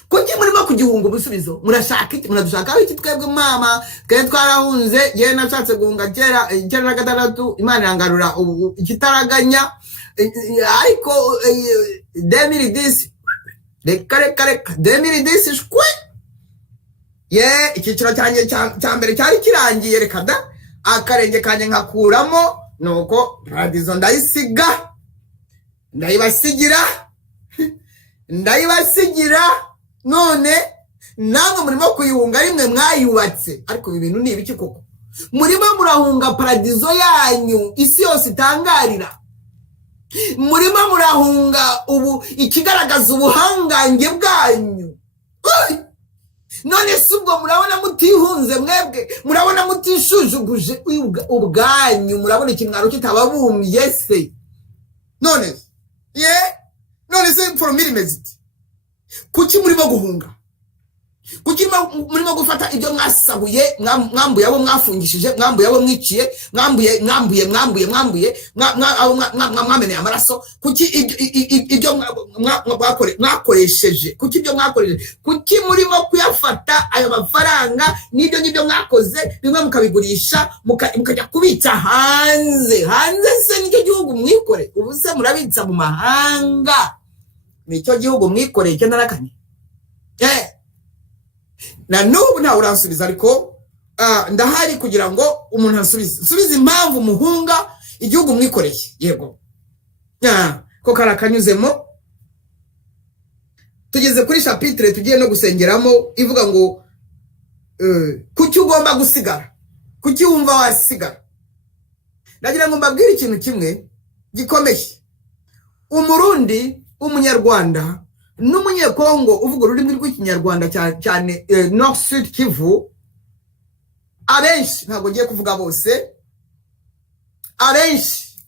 Kuki murimo kugihunga ubusubizo? Murashaka iki? Muradushaka iki? Twebwe mama twe twarahunze, ye nashatse guhunga kera 96, Imana irangarura ikitaraganya, ariko 2010 reka 2010 shwe ye icyiciro cyanjye cya mbere cyari kirangiye, reka da akarenge kanje nkakuramo, nuko paradizo ndayibasigira none namwe murimo kuyihunga rimwe mwayubatse. Ariko ibi bintu ni ibiki koko? Murimo murahunga paradizo yanyu isi yose itangarira, murimo murahunga ubu ikigaragaza ubuhangange bwanyu. None se ubwo murabona mutihunze mwebwe, murabona mutishujuguje ubwanyu, murabona ikimwaro kitababumbye se? None se for millimeter kuki murimo guhunga? Kuki murimo gufata ibyo mwasahuye, mwambuye abo mwafungishije, mwambuye abo mwiciye, mwambuye mwameneye amaraso? Kuki ibyo mwakoresheje, kuki ibyo mwakoresheje, kuki murimo kuyafata ayo mafaranga n'ibyo mwakoze bimwe mukabigurisha mukajya kubitsa hanze se? Nicyo gihugu mwikore ubu se murabitsa mu mahanga? Nicyo gihugu mwikoreye 94? Na n'ubu ntawe uransubiza, ariko ndahari kugira ngo umuntu ansubize. Subiza impamvu muhunga igihugu mwikoreye yego ko karakanyuzemo. Tugeze kuri chapitre tugiye no gusengeramo ivuga ngo kuki ugomba gusigara, kuki wumva wasigara. Nagira ngo mbabwire ikintu kimwe gikomeye. Umurundi, umunyarwanda n'umunyekongo uvuga ururimi rw'ikinyarwanda cyane North Sud Kivu, abenshi ntabwo ngiye kuvuga bose, abenshi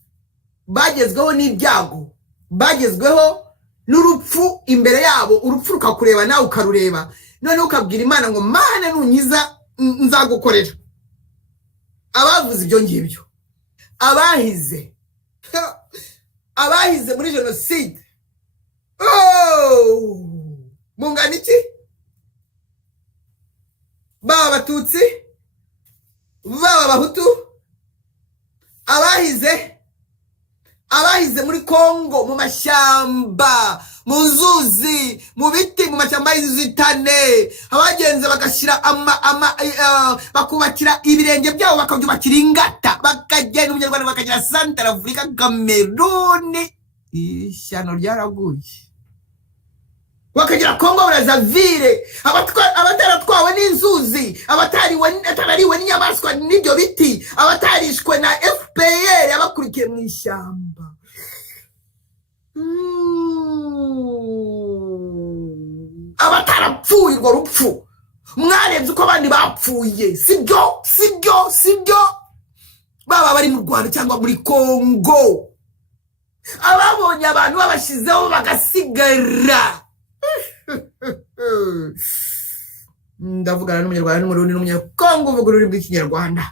bagezweho n'ibyago, bagezweho n'urupfu imbere yabo, urupfu rukakureba nawe ukarureba, none ukabwira Imana ngo Mana nunyiza nzagukorera. Abavuze ibyo ngibyo, abahize muri jenoside, mungana iki? Baba Abatutsi, baba Abahutu, abahize muri Kongo, mu mashyamba, mu nzuzi, mu biti, mu mashyamba y'inzitane, abagenze bagashyira bakubakira ibirenge byabo bakabyubakira ingata, bakagenda umunyarwanda bakagira Central Africa, Cameroon, ishyano ryaraguye, bakagira Kongo Brazzaville, abataratwawe n'inzuzi, abatarariwe n'inyamaswa n'ibyo biti, abatarishwe na FPR abakurikiye mu ishyamba. Abatarapfuye urwo rupfu, mwarebye uko abandi bapfuye, sibyo, baba bari mu Rwanda cyangwa muri Kongo, ababonye abantu babashyizeho bagasigara. Ndavugana n'umunyarwanda n'umurundi n'umunyakongo uvuga ururimi rw'ikinyarwanda,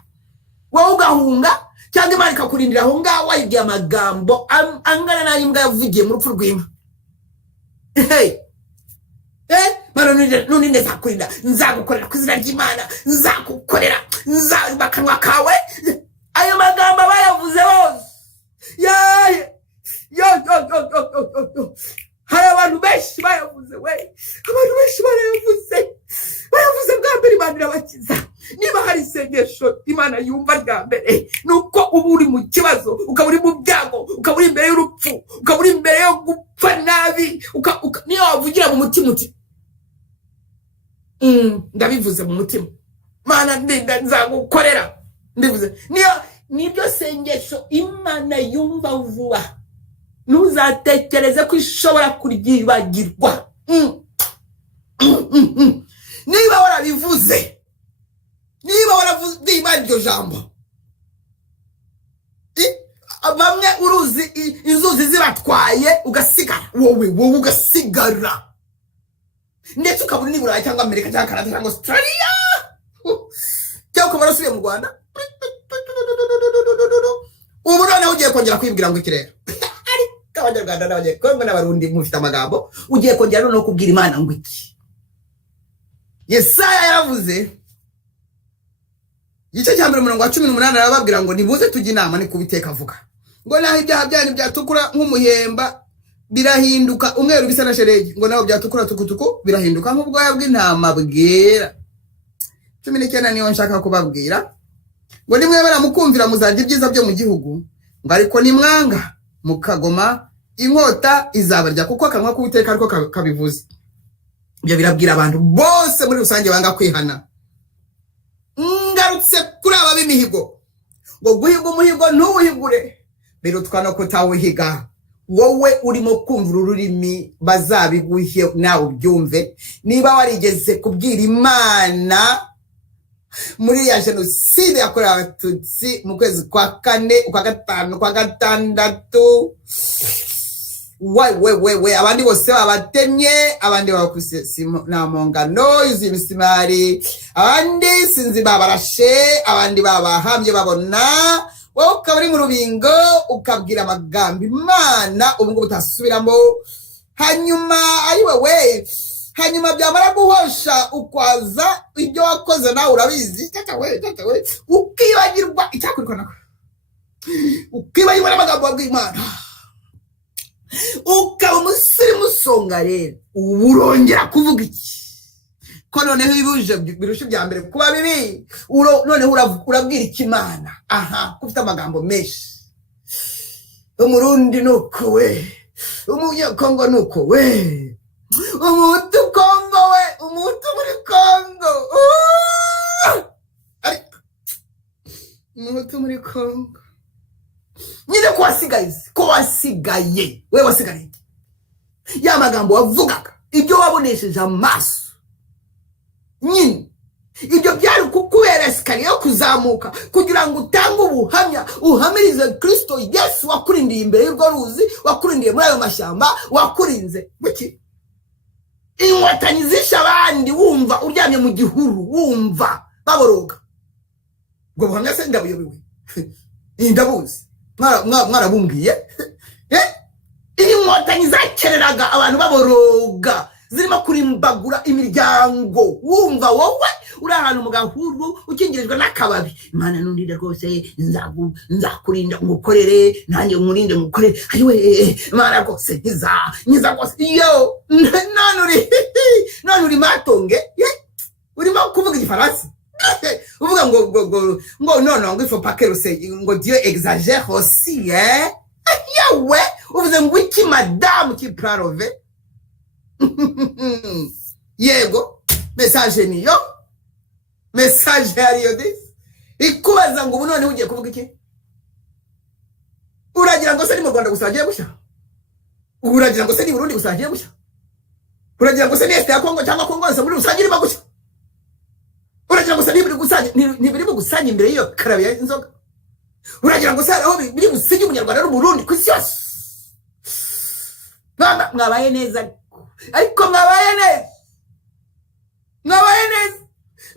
wowe ugahunga cyangwa Imana ikakurindira aho ngaho wayibwiye amagambo angana n'ay'imbwa yavugiye mu rupfu rw'inka. Mana none nzakurinda, nzagukorera ku izina ry'Imana, nzagukorera, akanwa kawe. Ayo magambo bayavuze bose, hari abantu benshi bayavuze, abantu benshi bayavuze bwa mbere. Imana irabakiza. Niba hari isengesho Imana yumva rya mbere, nuko uba uri mu kibazo, ukaba uri mu byago, ukaba uri imbere y'urupfu, ukaba uri imbere yo gupfa nabi, niyo wavugira mu mutima uti ndabivuze mu mutima, Mana nzagukorera, ndivuze. Nibyo sengesho Imana yumva vuba. Ntuzatekereze ko ishobora kuryibagirwa. Niba warabivuze, Imana iryo jambo, bamwe uruzi inzuzi zibatwaye ugasigara, wowe ugasigara, ndetse ukabura ni Burayi cyangwa Amerika cyangwa Canada cyangwa Australia, cyangwa ukaba warasubiye mu Rwanda. Ubu noneho ugiye kongera kwibwira ngo ikirere Abanyarwanda n'Abanyekongo n'Abarundi mufite amagambo, ugiye kongera noneho kubwira Imana ngo iki. Yesaya yaravuze igice cya 18 arababwira ngo nibuze tujye inama, ni kubiteka avuga ngo naho ibyaha byanyu byatukura nk'umuhemba birahinduka umweru bisa na sheregi, ngo naho byatukura tukutuku birahinduka nk'ubwoya bw'intama bwera. 19 niyo nshaka kubabwira ngo nimwe baramukumvira muzagira ibyiza byo mu gihugu, ngo ariko nimwanga mukagoma inkota izabarya, kuko akanwa k'Uwiteka ariko kabivuze. Ibyo birabwira abantu bose muri rusange banga kwihana. Ngarutse kuri aba b'imihigo, ngo guhiga umuhigo ntuwuhigure, birutwa no kutawuhiga. Wowe urimo kumvira ururimi bazabiguhe nawe ubyumve. Niba warigeze kubwira Imana muri ya jenoside yakorewe Abatutsi mu kwezi kwa 4, kwa 5, kwa 6, we abandi bose babatemye, abandi bakuse na mongano yuzi misimari, abandi sinzi babarashe, abandi babahambye babona, wowe ukabari mu rubingo ukabwira amagambo Imana ubu ngo utasubiramo. Hanyuma hanyuma byamara guhosha ukwaza ibyo wakoze nawe urabizi, tata we ukibagirwa icyakurikana nako, ukibagirwa n'amagambo y'Imana, ukaba umusirimu songa. Rero ubu urongera kuvuga iki? Ko noneho ibuje birusha bya mbere kuba bibi, noneho urabwira iki Imana? Ufite amagambo menshi, umurundi nuko we, umunyakongo nuko we, umuhutu kongo we, umuhutu muri kongo, ariko umuhutu muri kongo nyine ko wasigaye we wasigaye ya magambo wavugaga, ibyo wabonesheje amaso nyine, ibyo byari kukubera esikariye yo kuzamuka kugira ngo utange ubuhamya, uhamirize Kristo Yesu wakurindiye imbere y'urwo ruzi, wakurindiye muri ayo mashyamba, wakurinze buki inkotanyi zisha abandi, wumva uryamye mu gihuru, wumva baboroga. Ubwo buhamya se ndabuyobewe ndabuzi, mwarabumbwiye inkotanyi zakereraga abantu baboroga, zirimo kurimbagura imiryango, wumva wowe uri ahantu mu gahuru ukingirijwe n'akababi, Imana nundire rwose nzakurinda ngukorere, nanjye nkurinde ngukorere, ayiwe Imana rwose nkiza rwose. Yo none uri matonge, urimo kuvuga igifaransa uvuga ngo non, il faut pas que ngo Dieu exagère aussi, yawe uvuze ngo iki madame qui prarove. Yego message niyo, message yariyo disi ikubaza ngo ubu none ugiye kuvuga iki? Uragira ngo se ni mu Rwanda gusa hagiye gushya? Uragira ngo se ni Burundi gusa hagiye gushya? Uragira ngo se ni Est ya Kongo cyangwa Kongo yose muri rusange irimo gushya? Uragira ngo se ntibiri mu gusanya imbere y'iyo karabe y'inzoga? Uragira ngo se aho biri gusige umunyarwanda n'Umurundi ku isi yose? Mwabaye neza, ariko mwabaye neza,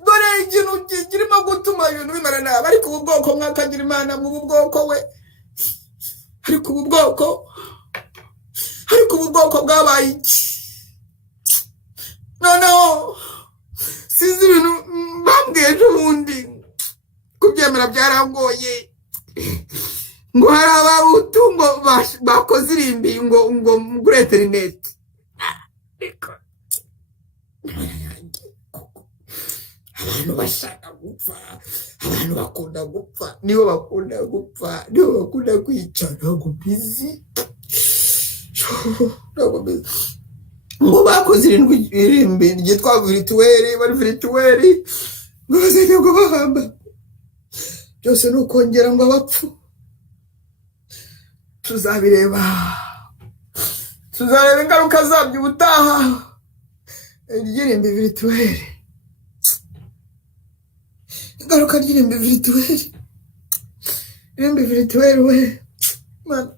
dore ikintu kirimo gutuma ibintu bimara nabi. Ariko ubu bwoko mwakagira Imana mu bwoko we, ariko ubu bwoko bwabaye iki? Noneho sizi ibintu bambwiye n'ubundi kubyemera byarangoye, ngo hari abahutu ngo bakoze irimbi ngo muri interineti. Abantu bashaka gupfa, abantu bakunda gupfa, nibo bakunda kwica, ntabwo bizi ngo bakoze irimbi ryitwa virituweri, bari virituweri ngo bazajya ngo bahamba, byose ni ukongera ngo abapfu. Tuzabireba ingaruka zabyo ubutaha. Irimbi virituweri, ingaruka ry'irimbi virituweri, irimbi virituweri we Mana.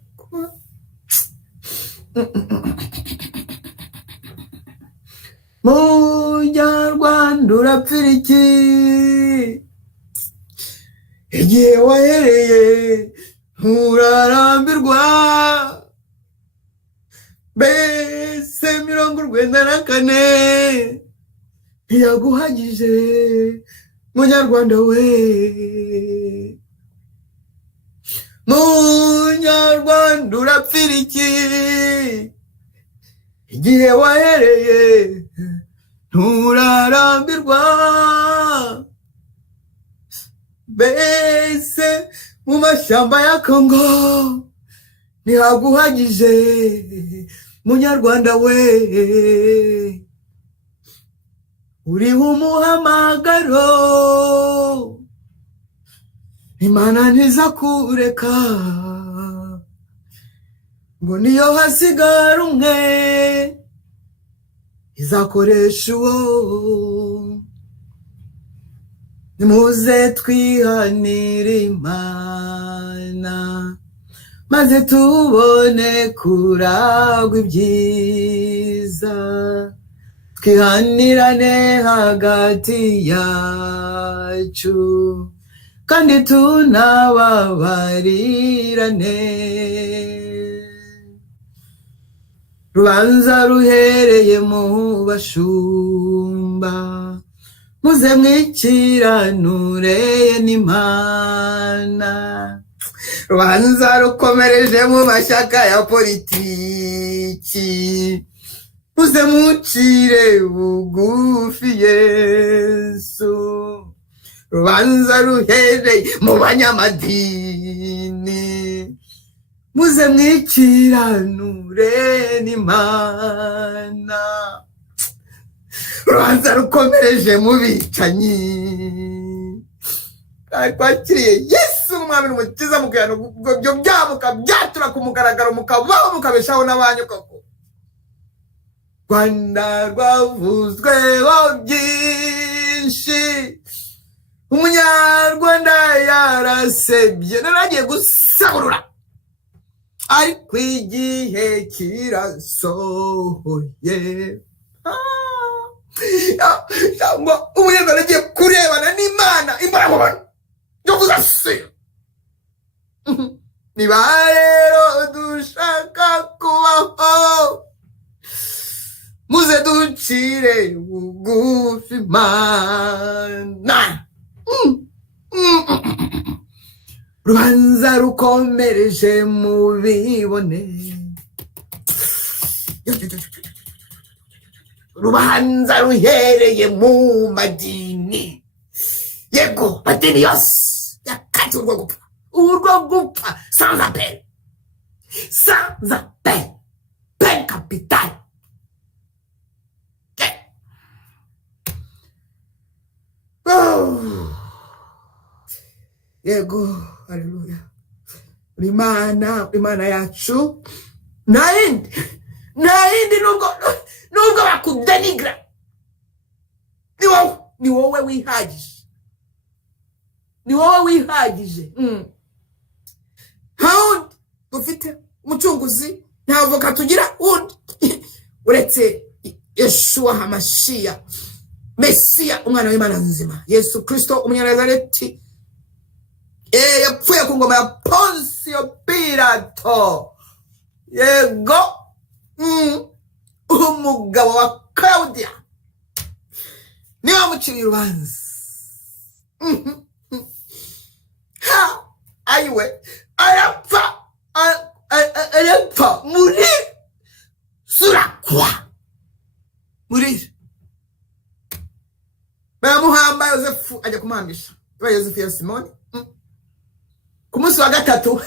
Munyarwanda urapfira iki igihe wahereye nturarambirwa? Mbese 94 ntiyaguhagije munyarwanda we? Munyarwanda urapfira iki igihe wahereye nturarambirwa? Mbese mu mashyamba ya Kongo ntihaguhagije munyarwanda we? Uriho umuhamagaro, Imana ntizakureka ngo niyo hasigara umwe izakoresha uwo. Nimuze twihanire Imana maze tubone kuragwa ibyiza, twihanirane hagati yacu kandi tunababarirane. Rubanza ruhereye mu bashumba, muze mwikiranure n'Imana. Rubanza rukomereje mu mashyaka ya politiki, muze mucire bugufi Yesu. Rubanza ruhereye mu banyamadini, muze mwikiranure n'Imana. Urubanza rukomereje mu bicanyi. Twakiriye Yesu umwami n'umukiza mukirana ibyo byabo mukabyatura ku mugaragaro mukabaho mukabeshaho n'abanyu koko. Rwanda rwavuzweho byinshi, umunyarwanda yarasebye, naragiye gusahurura ariko igihe kirasohoye. Cyangwa umunyarwanda agiye kurebana n'Imana imbaraga yo kuzasira. Niba rero dushaka kubaho, muze ducire bugufi Imana. Rubanza rukomereje mubibone. Rubanza ruhereye mu madini. Yego, madini yose yakati urwo gupfa sans appel. Sans appel. Peine capitale. Yego, haleluya. Imana yacu naindi nubwo bakudenigra, ni wowe wihagije. Ni wowe wihagije. Haundi dufite umucunguzi, nta avoka tugira undi uretse Yeshua Hamashiya, Mesiya, umwana w'Imana nzima, Yesu Kristo Umunyanazareti. Yapfuye ku ngoma ya Ponsiyo Pilato. Yego, umugabo wa Claudia niwe wamuciriye urubanza. Ayiwe arapfa muri surakwa, muri baramuhamba. Yosefu ajya kumuhambisha, Yosefu ya Simoni ku munsi wa gatatu.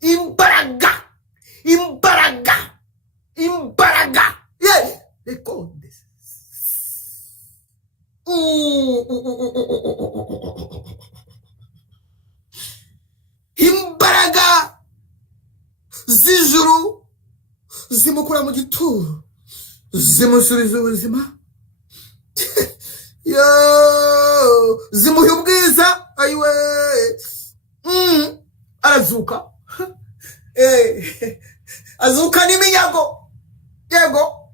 Imbaraga rekonde imbaraga z'ijuru zimukura mu gituro, zimusubiza ubuzima. Zimuha ubwiza. Ayiwe, arazuka. Azuka n'iminyago. Yego,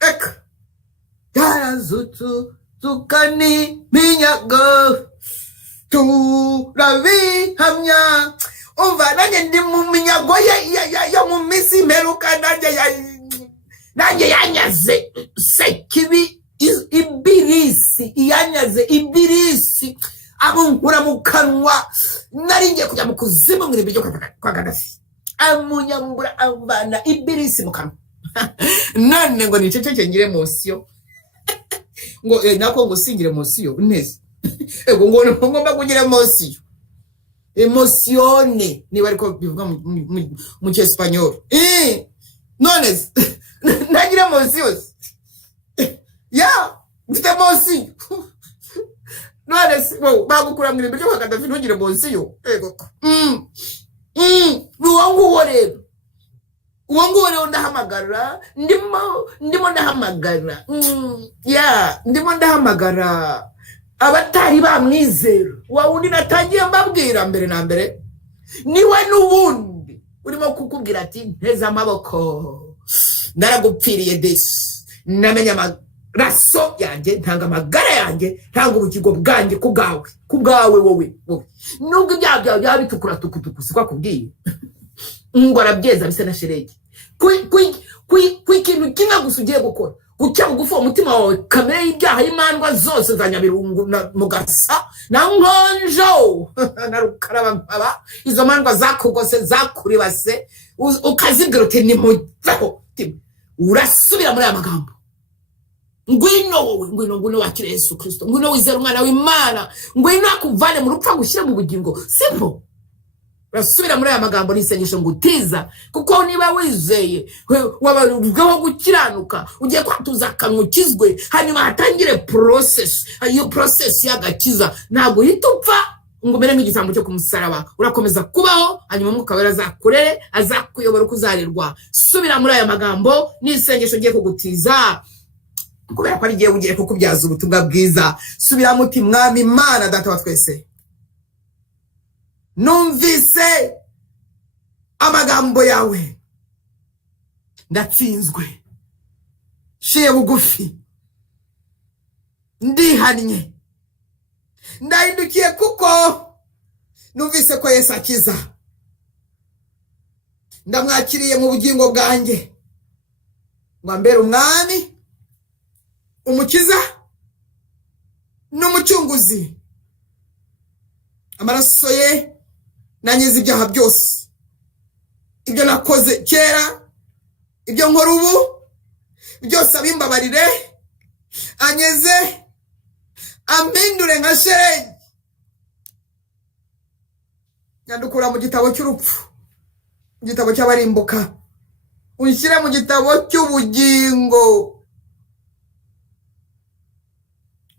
eka yarazuka n'iminyago, turabihamya. Umva, nanjye ndi mu minyago yo mu minsi imperuka. Nanjye yanyaze sekibi ibirisi, yanyaze ibirisi amunkura mu kanwa. Nari ngiye kujya mu kuzimu ngire ibyo kwa Gaddafi, amunyambura avana ibirisi mu kanwa. None ngo niceceke ngire mosiyo. Ngo nako ngo singire mosiyo neza. Ego ngo ngomba kugira mosiyo. Emosione niba ariko bivuga mu cyesipanyol. None nagira mosiyo. Mfite mosiyo. None bagukura mu ibyo kwa Gaddafi ntugire mosiyo. Ego. Uwo rero ndahamagara, ndimo ndahamagara. Ndimo ndahamagara abatari bamwizera. Wa wundi natangiye mbabwira mbere na mbere, niwe n'ubundi urimo kukubwira ati nteza amaboko, naragupfiriye desi, namenye amaraso yanjye, ntanga amagara yanjye, ntanga ubugingo bwanjye kubwawe wowe. Nubwo ibyaha byawe byaba bitukura tukutuku, siko akubwiye ngo arabyeza bisa na sheregi. Ikintu kimwe gusa ugiye gukora, gucya bugufi umutima wawe, kamere y'ibyaha y'imandwa zose za Nyabirungu na Mugasa na Nkonjo na Rukaraba nkaba, izo mandwa zakugose zakuribase, ukazibwira uti nimuveho. Urasubira muri aya magambo, ngwino wakire Yesu Kristo, ngwino wizera umwana w'Imana, ngwino akuvane mu rupfu agushyire mu bugingo. Simple. Urasubira muri aya magambo n'isengesho ngutiza, kuko niba wizeye wabarubweho gukiranuka, ugiye kwatuza akanwa ukizwe, hanyuma hatangire process. Iyo process y'agakiza ntabwo uhita upfa ngo umere nk'igitambo cyo ku musaraba. Urakomeza kubaho, hanyuma Mwuka Wera azakurere, azakuyobora uko uzarerwa. Subira muri aya magambo n'isengesho ngiye kugutiza, kubera ko ari giye ugiye kukubyaza ubutumwa bwiza. Subira muti: Mwami Imana Data wa twese, numvise amagambo yawe, ndatsinzwe, shiye bugufi, ndihannye, ndahindukiye kuko numvise ko Yesu akiza. Ndamwakiriye mu bugingo bwanjye ngo ambere umwami, umukiza n'umucunguzi. Amaraso ye nanyiza ibyaha byose, ibyo nakoze kera, ibyo nkora ubu, byose abimbabarire, anyeze, ampindure nka shelegi, nyandukura mu gitabo cy'urupfu, mu gitabo cy'abarimbuka, unshyire mu gitabo cy'ubugingo.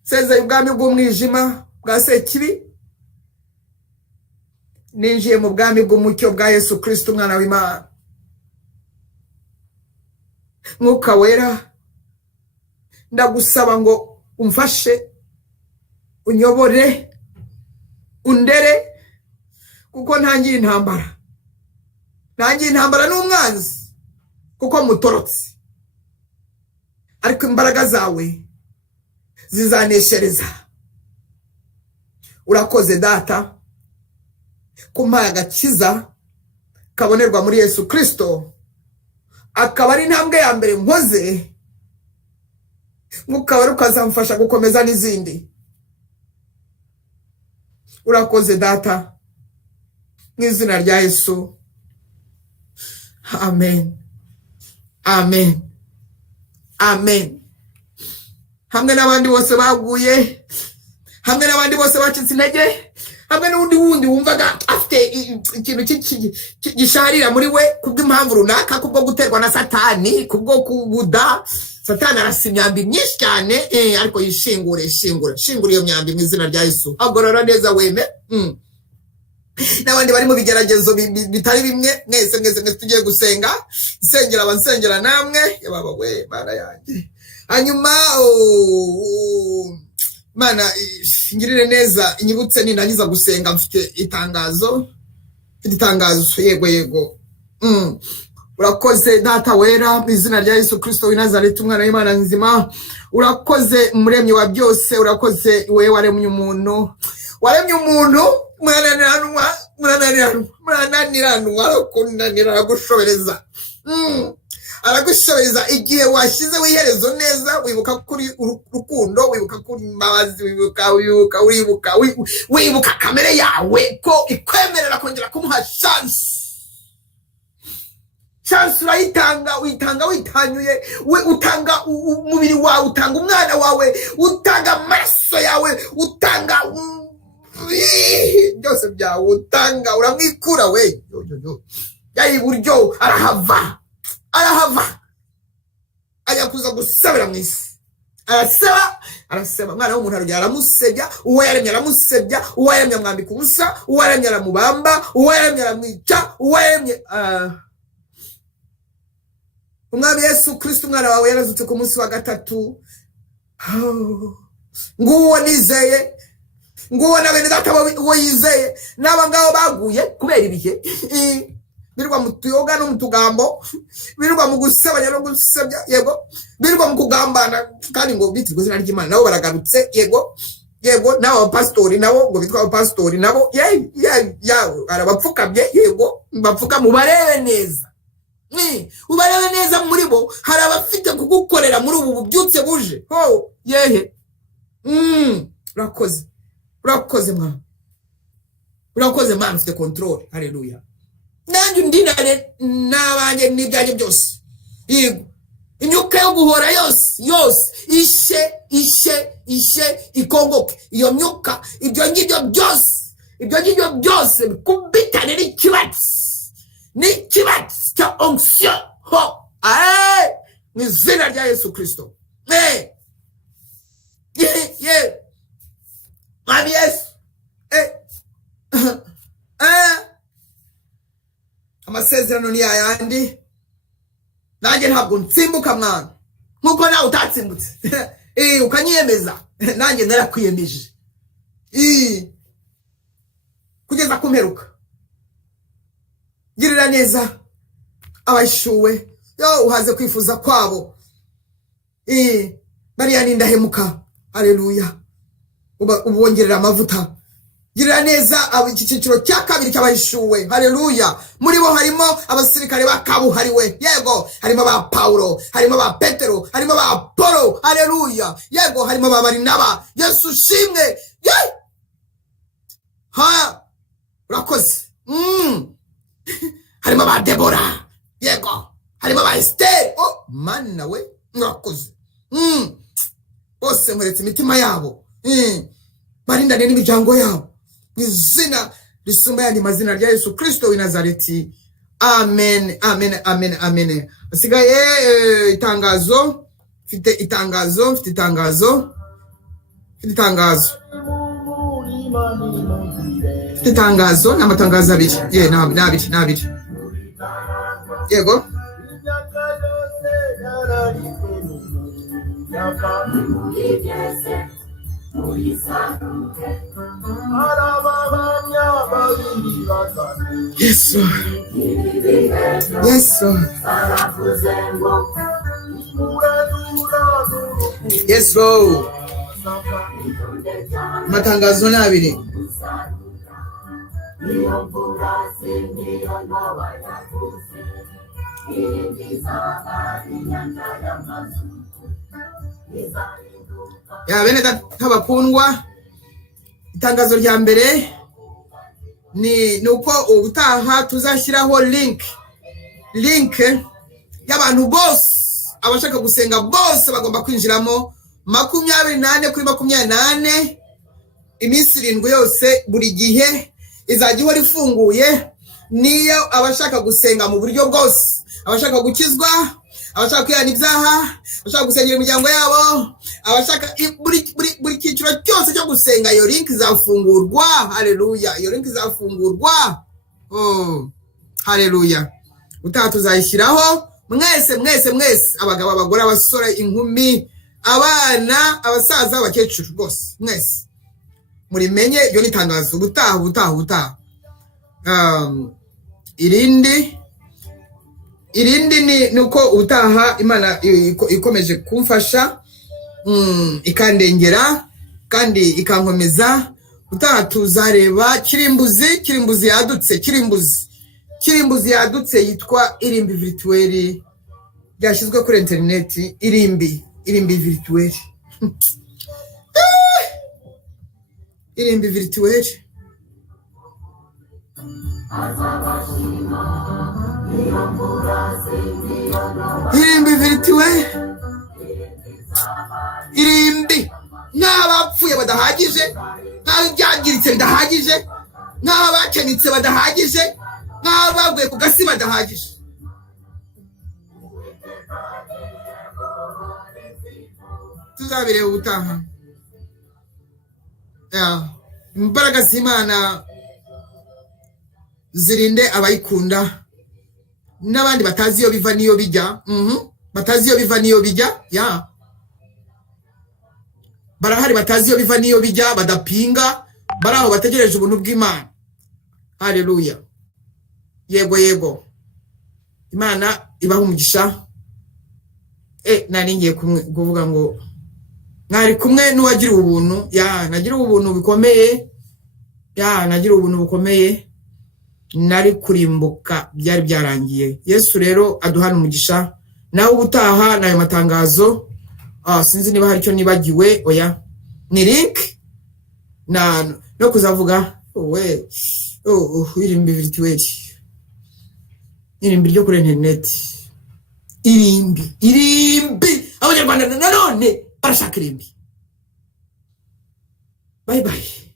Sezeye ubwami bw'umwijima bwa Sekibi, ninjiye mu bwami bw'umucyo bwa Yesu Kristo umwana w'Imana. Mwuka Wera, ndagusaba ngo umfashe, unyobore, undere, kuko ntangiye intambara. Ntangiye intambara n'umwanzi kuko mutorotse, ariko imbaraga zawe zizaneshereza. Urakoze Data, kumpaye agakiza kabonerwa muri Yesu Kristo, akaba ari intambwe ya mbere nkoze. Mwuka Wera ukazamfasha gukomeza n'izindi. Urakoze Data, mu izina rya Yesu, amen, amen, amen. Hamwe n'abandi bose baguye, hamwe n'abandi bose bacitse intege, hamwe n'undi wundi wumvaga afite ikintu gisharira muri we kubw'impamvu runaka, kubwo guterwa na Satani, kubwo kubuda. Satani arasa imyambi myinshi cyane, ariko yishingure iyo myambi mu izina rya Yesu. Agorora neza weme. N'abandi bari mu bigeragezo bitari bimwe, mwese tugiye gusenga, nsengera abansengera namwe, baba we Mana yanjye. Hanyuma Mana ngirire neza, inyibutse nindangiza gusenga mfite itangazo. Yego. Urakoze Data Wera, mu izina rya Yesu Kristo w'i Nazareti, umwana w'Imana nzima. Urakoze Muremyi wa byose, urakoze wewe waremye umuntu, munaniranwa aragushobereza. Aragushobereza igihe washyizeho iherezo neza, wibuka kuri urukundo, wibuka kuri imbabazi, wibuka kamere yawe ko ikwemerera kongera kumuha chance urayitanga, uyitanga witanyuye, utanga umubiri wawe, utanga umwana wawe, utanga amaraso yawe, utanga byose byawe, utanga, uramwikura we. Yari buryo arahava, ajya kuza gusabira mu isi. Araseba mwana w'umuntu arongera aramusebya, uwo yaremye aramusebya, uwo yaremye amwambika ubusa, uwo yaremye aramubamba, uwo yaremye aramwica, uwo yaremye Umwami Yesu Kristo umwana wawe yarazutse ku munsi wa gatatu. Nguwo nizeye, nguwo na bene Data uwo yizeye, n'aba ngabo baguye kubera ibihe. Birirwa mu tuyoga no mu tugambo, birirwa mu gusebanya no gusebya, yego, birirwa mu kugambana kandi ngo bitirwe izina ry'Imana, nabo baragarutse, yego, nabo abapastori nabo ngo bitwa abapastori nabo, arabapfukabye, yego, bapfuka mu barebe neza. Ubarebe neza muri bo, hari abafite kugukorera muri ubu bubyutse buje. Yehe. Urakoze mwana. Urakoze Mana, ufite control. Haleluya. Nanjye ndinare n'abanye n'ibyanjye byose. Yego. imyuka yo guhora yose ishe ikongoke. Iyo myuka, ibyo ngibyo byose bikubitane n'ikibatsi cya onction mu izina rya Yesu Kristo. Mwami Yesu, amasezerano ni yayandi, nanjye ntabwo nsimbuka mwana nkuko nawe utatsimbutse. Ukanyiyemeza, nanjye narakwiyemeje kugeza kumperuka. Girira neza abashuwe, uhaze kwifuza kwabo. Mariya ni ndahemuka. Haleluya. Ubongerera amavuta. Girira neza iki cyiciro cya kabiri cy'abahishuwe. Haleluya. Muri bo harimo abasirikare bakabuhariwe. Yego, harimo ba Paulo, harimo ba Petero, harimo ba Apolo. Haleluya. Yego, harimo ba Barinaba. Yesu shimwe. Urakoze. Harimo ba Debora. Yego, harimo ba Esther. Mana we, urakoze. Bose muretse imitima yabo. Barindane n'imiryango yabo. Izina risumba yandi mazina rya Yesu Kristo w'i Nazareti. Amen, amen, amen, amen. Asigaye itangazo, mfite itangazo n'amatangazo abiri. Nabiri. Yego. Yes, Lord. Yes, Lord. Matangazo n'abiri. Ya bene tabakundwa, itangazo rya mbere ni uko ubutaha tuzashyiraho link y'abantu bose abashaka gusenga bose bagomba kwinjiramo 28 kuri 28 iminsi 7 yose. Buri gihe izajya ihora ifunguye. Niyo abashaka gusenga mu buryo bwose, abashaka gukizwa, abashaka kwihana ibyaha, abashaka gusengera imiryango yabo, abashaka buri cyiciro cyose cyo gusenga, iyo link izafungurwa. Haleluya. Iyo link izafungurwa. Haleluya. Utaha tuzayishyiraho mwese, abagabo, abagore, abasore, inkumi, abana, abasaza, abakecuru, bose mwese murimenye. Iyo ni tangazo. Ubutaha irindi ni uko ubutaha Imana ikomeje kumfasha ikandengera kandi ikankomeza. Utaha tuzareba kirimbuzi yadutse yitwa Irimbi Virtuel, byashyizwe kuri internet. Irimbi Virtuel. Irimbi Virtuel. Irimbi n'abapfuye badahagije, n'abyangiritse bidahagije, n'abakenitse badahagije, n'abaguye ku gasi badahagije. Tuzabireba ubutaha. Imbaraga z'Imana zirinde abayikunda n'abandi batazi iyo biva niyo bijya. Barahari batazi iyo biva niyo bijya, badapinga, baraho bategereje ubuntu bw'Imana. Haleluya. Yego. Imana ibaha umugisha. Nari ngiye kuvuga ngo mwari kumwe n'uwagira ubuntu. Nagira ubuntu bukomeye. Nari kurimbuka, byari byarangiye. Yesu rero aduhana umugisha. Nawe ubutaha nayo matangazo, sinzi niba hari icyo nibagiwe. Oya, ni link no kuzavuga Irimbi Virtuel, irimbi ryo kuri internet. irimbi abanyarwanda nanone barashaka irimbi. Bye bye.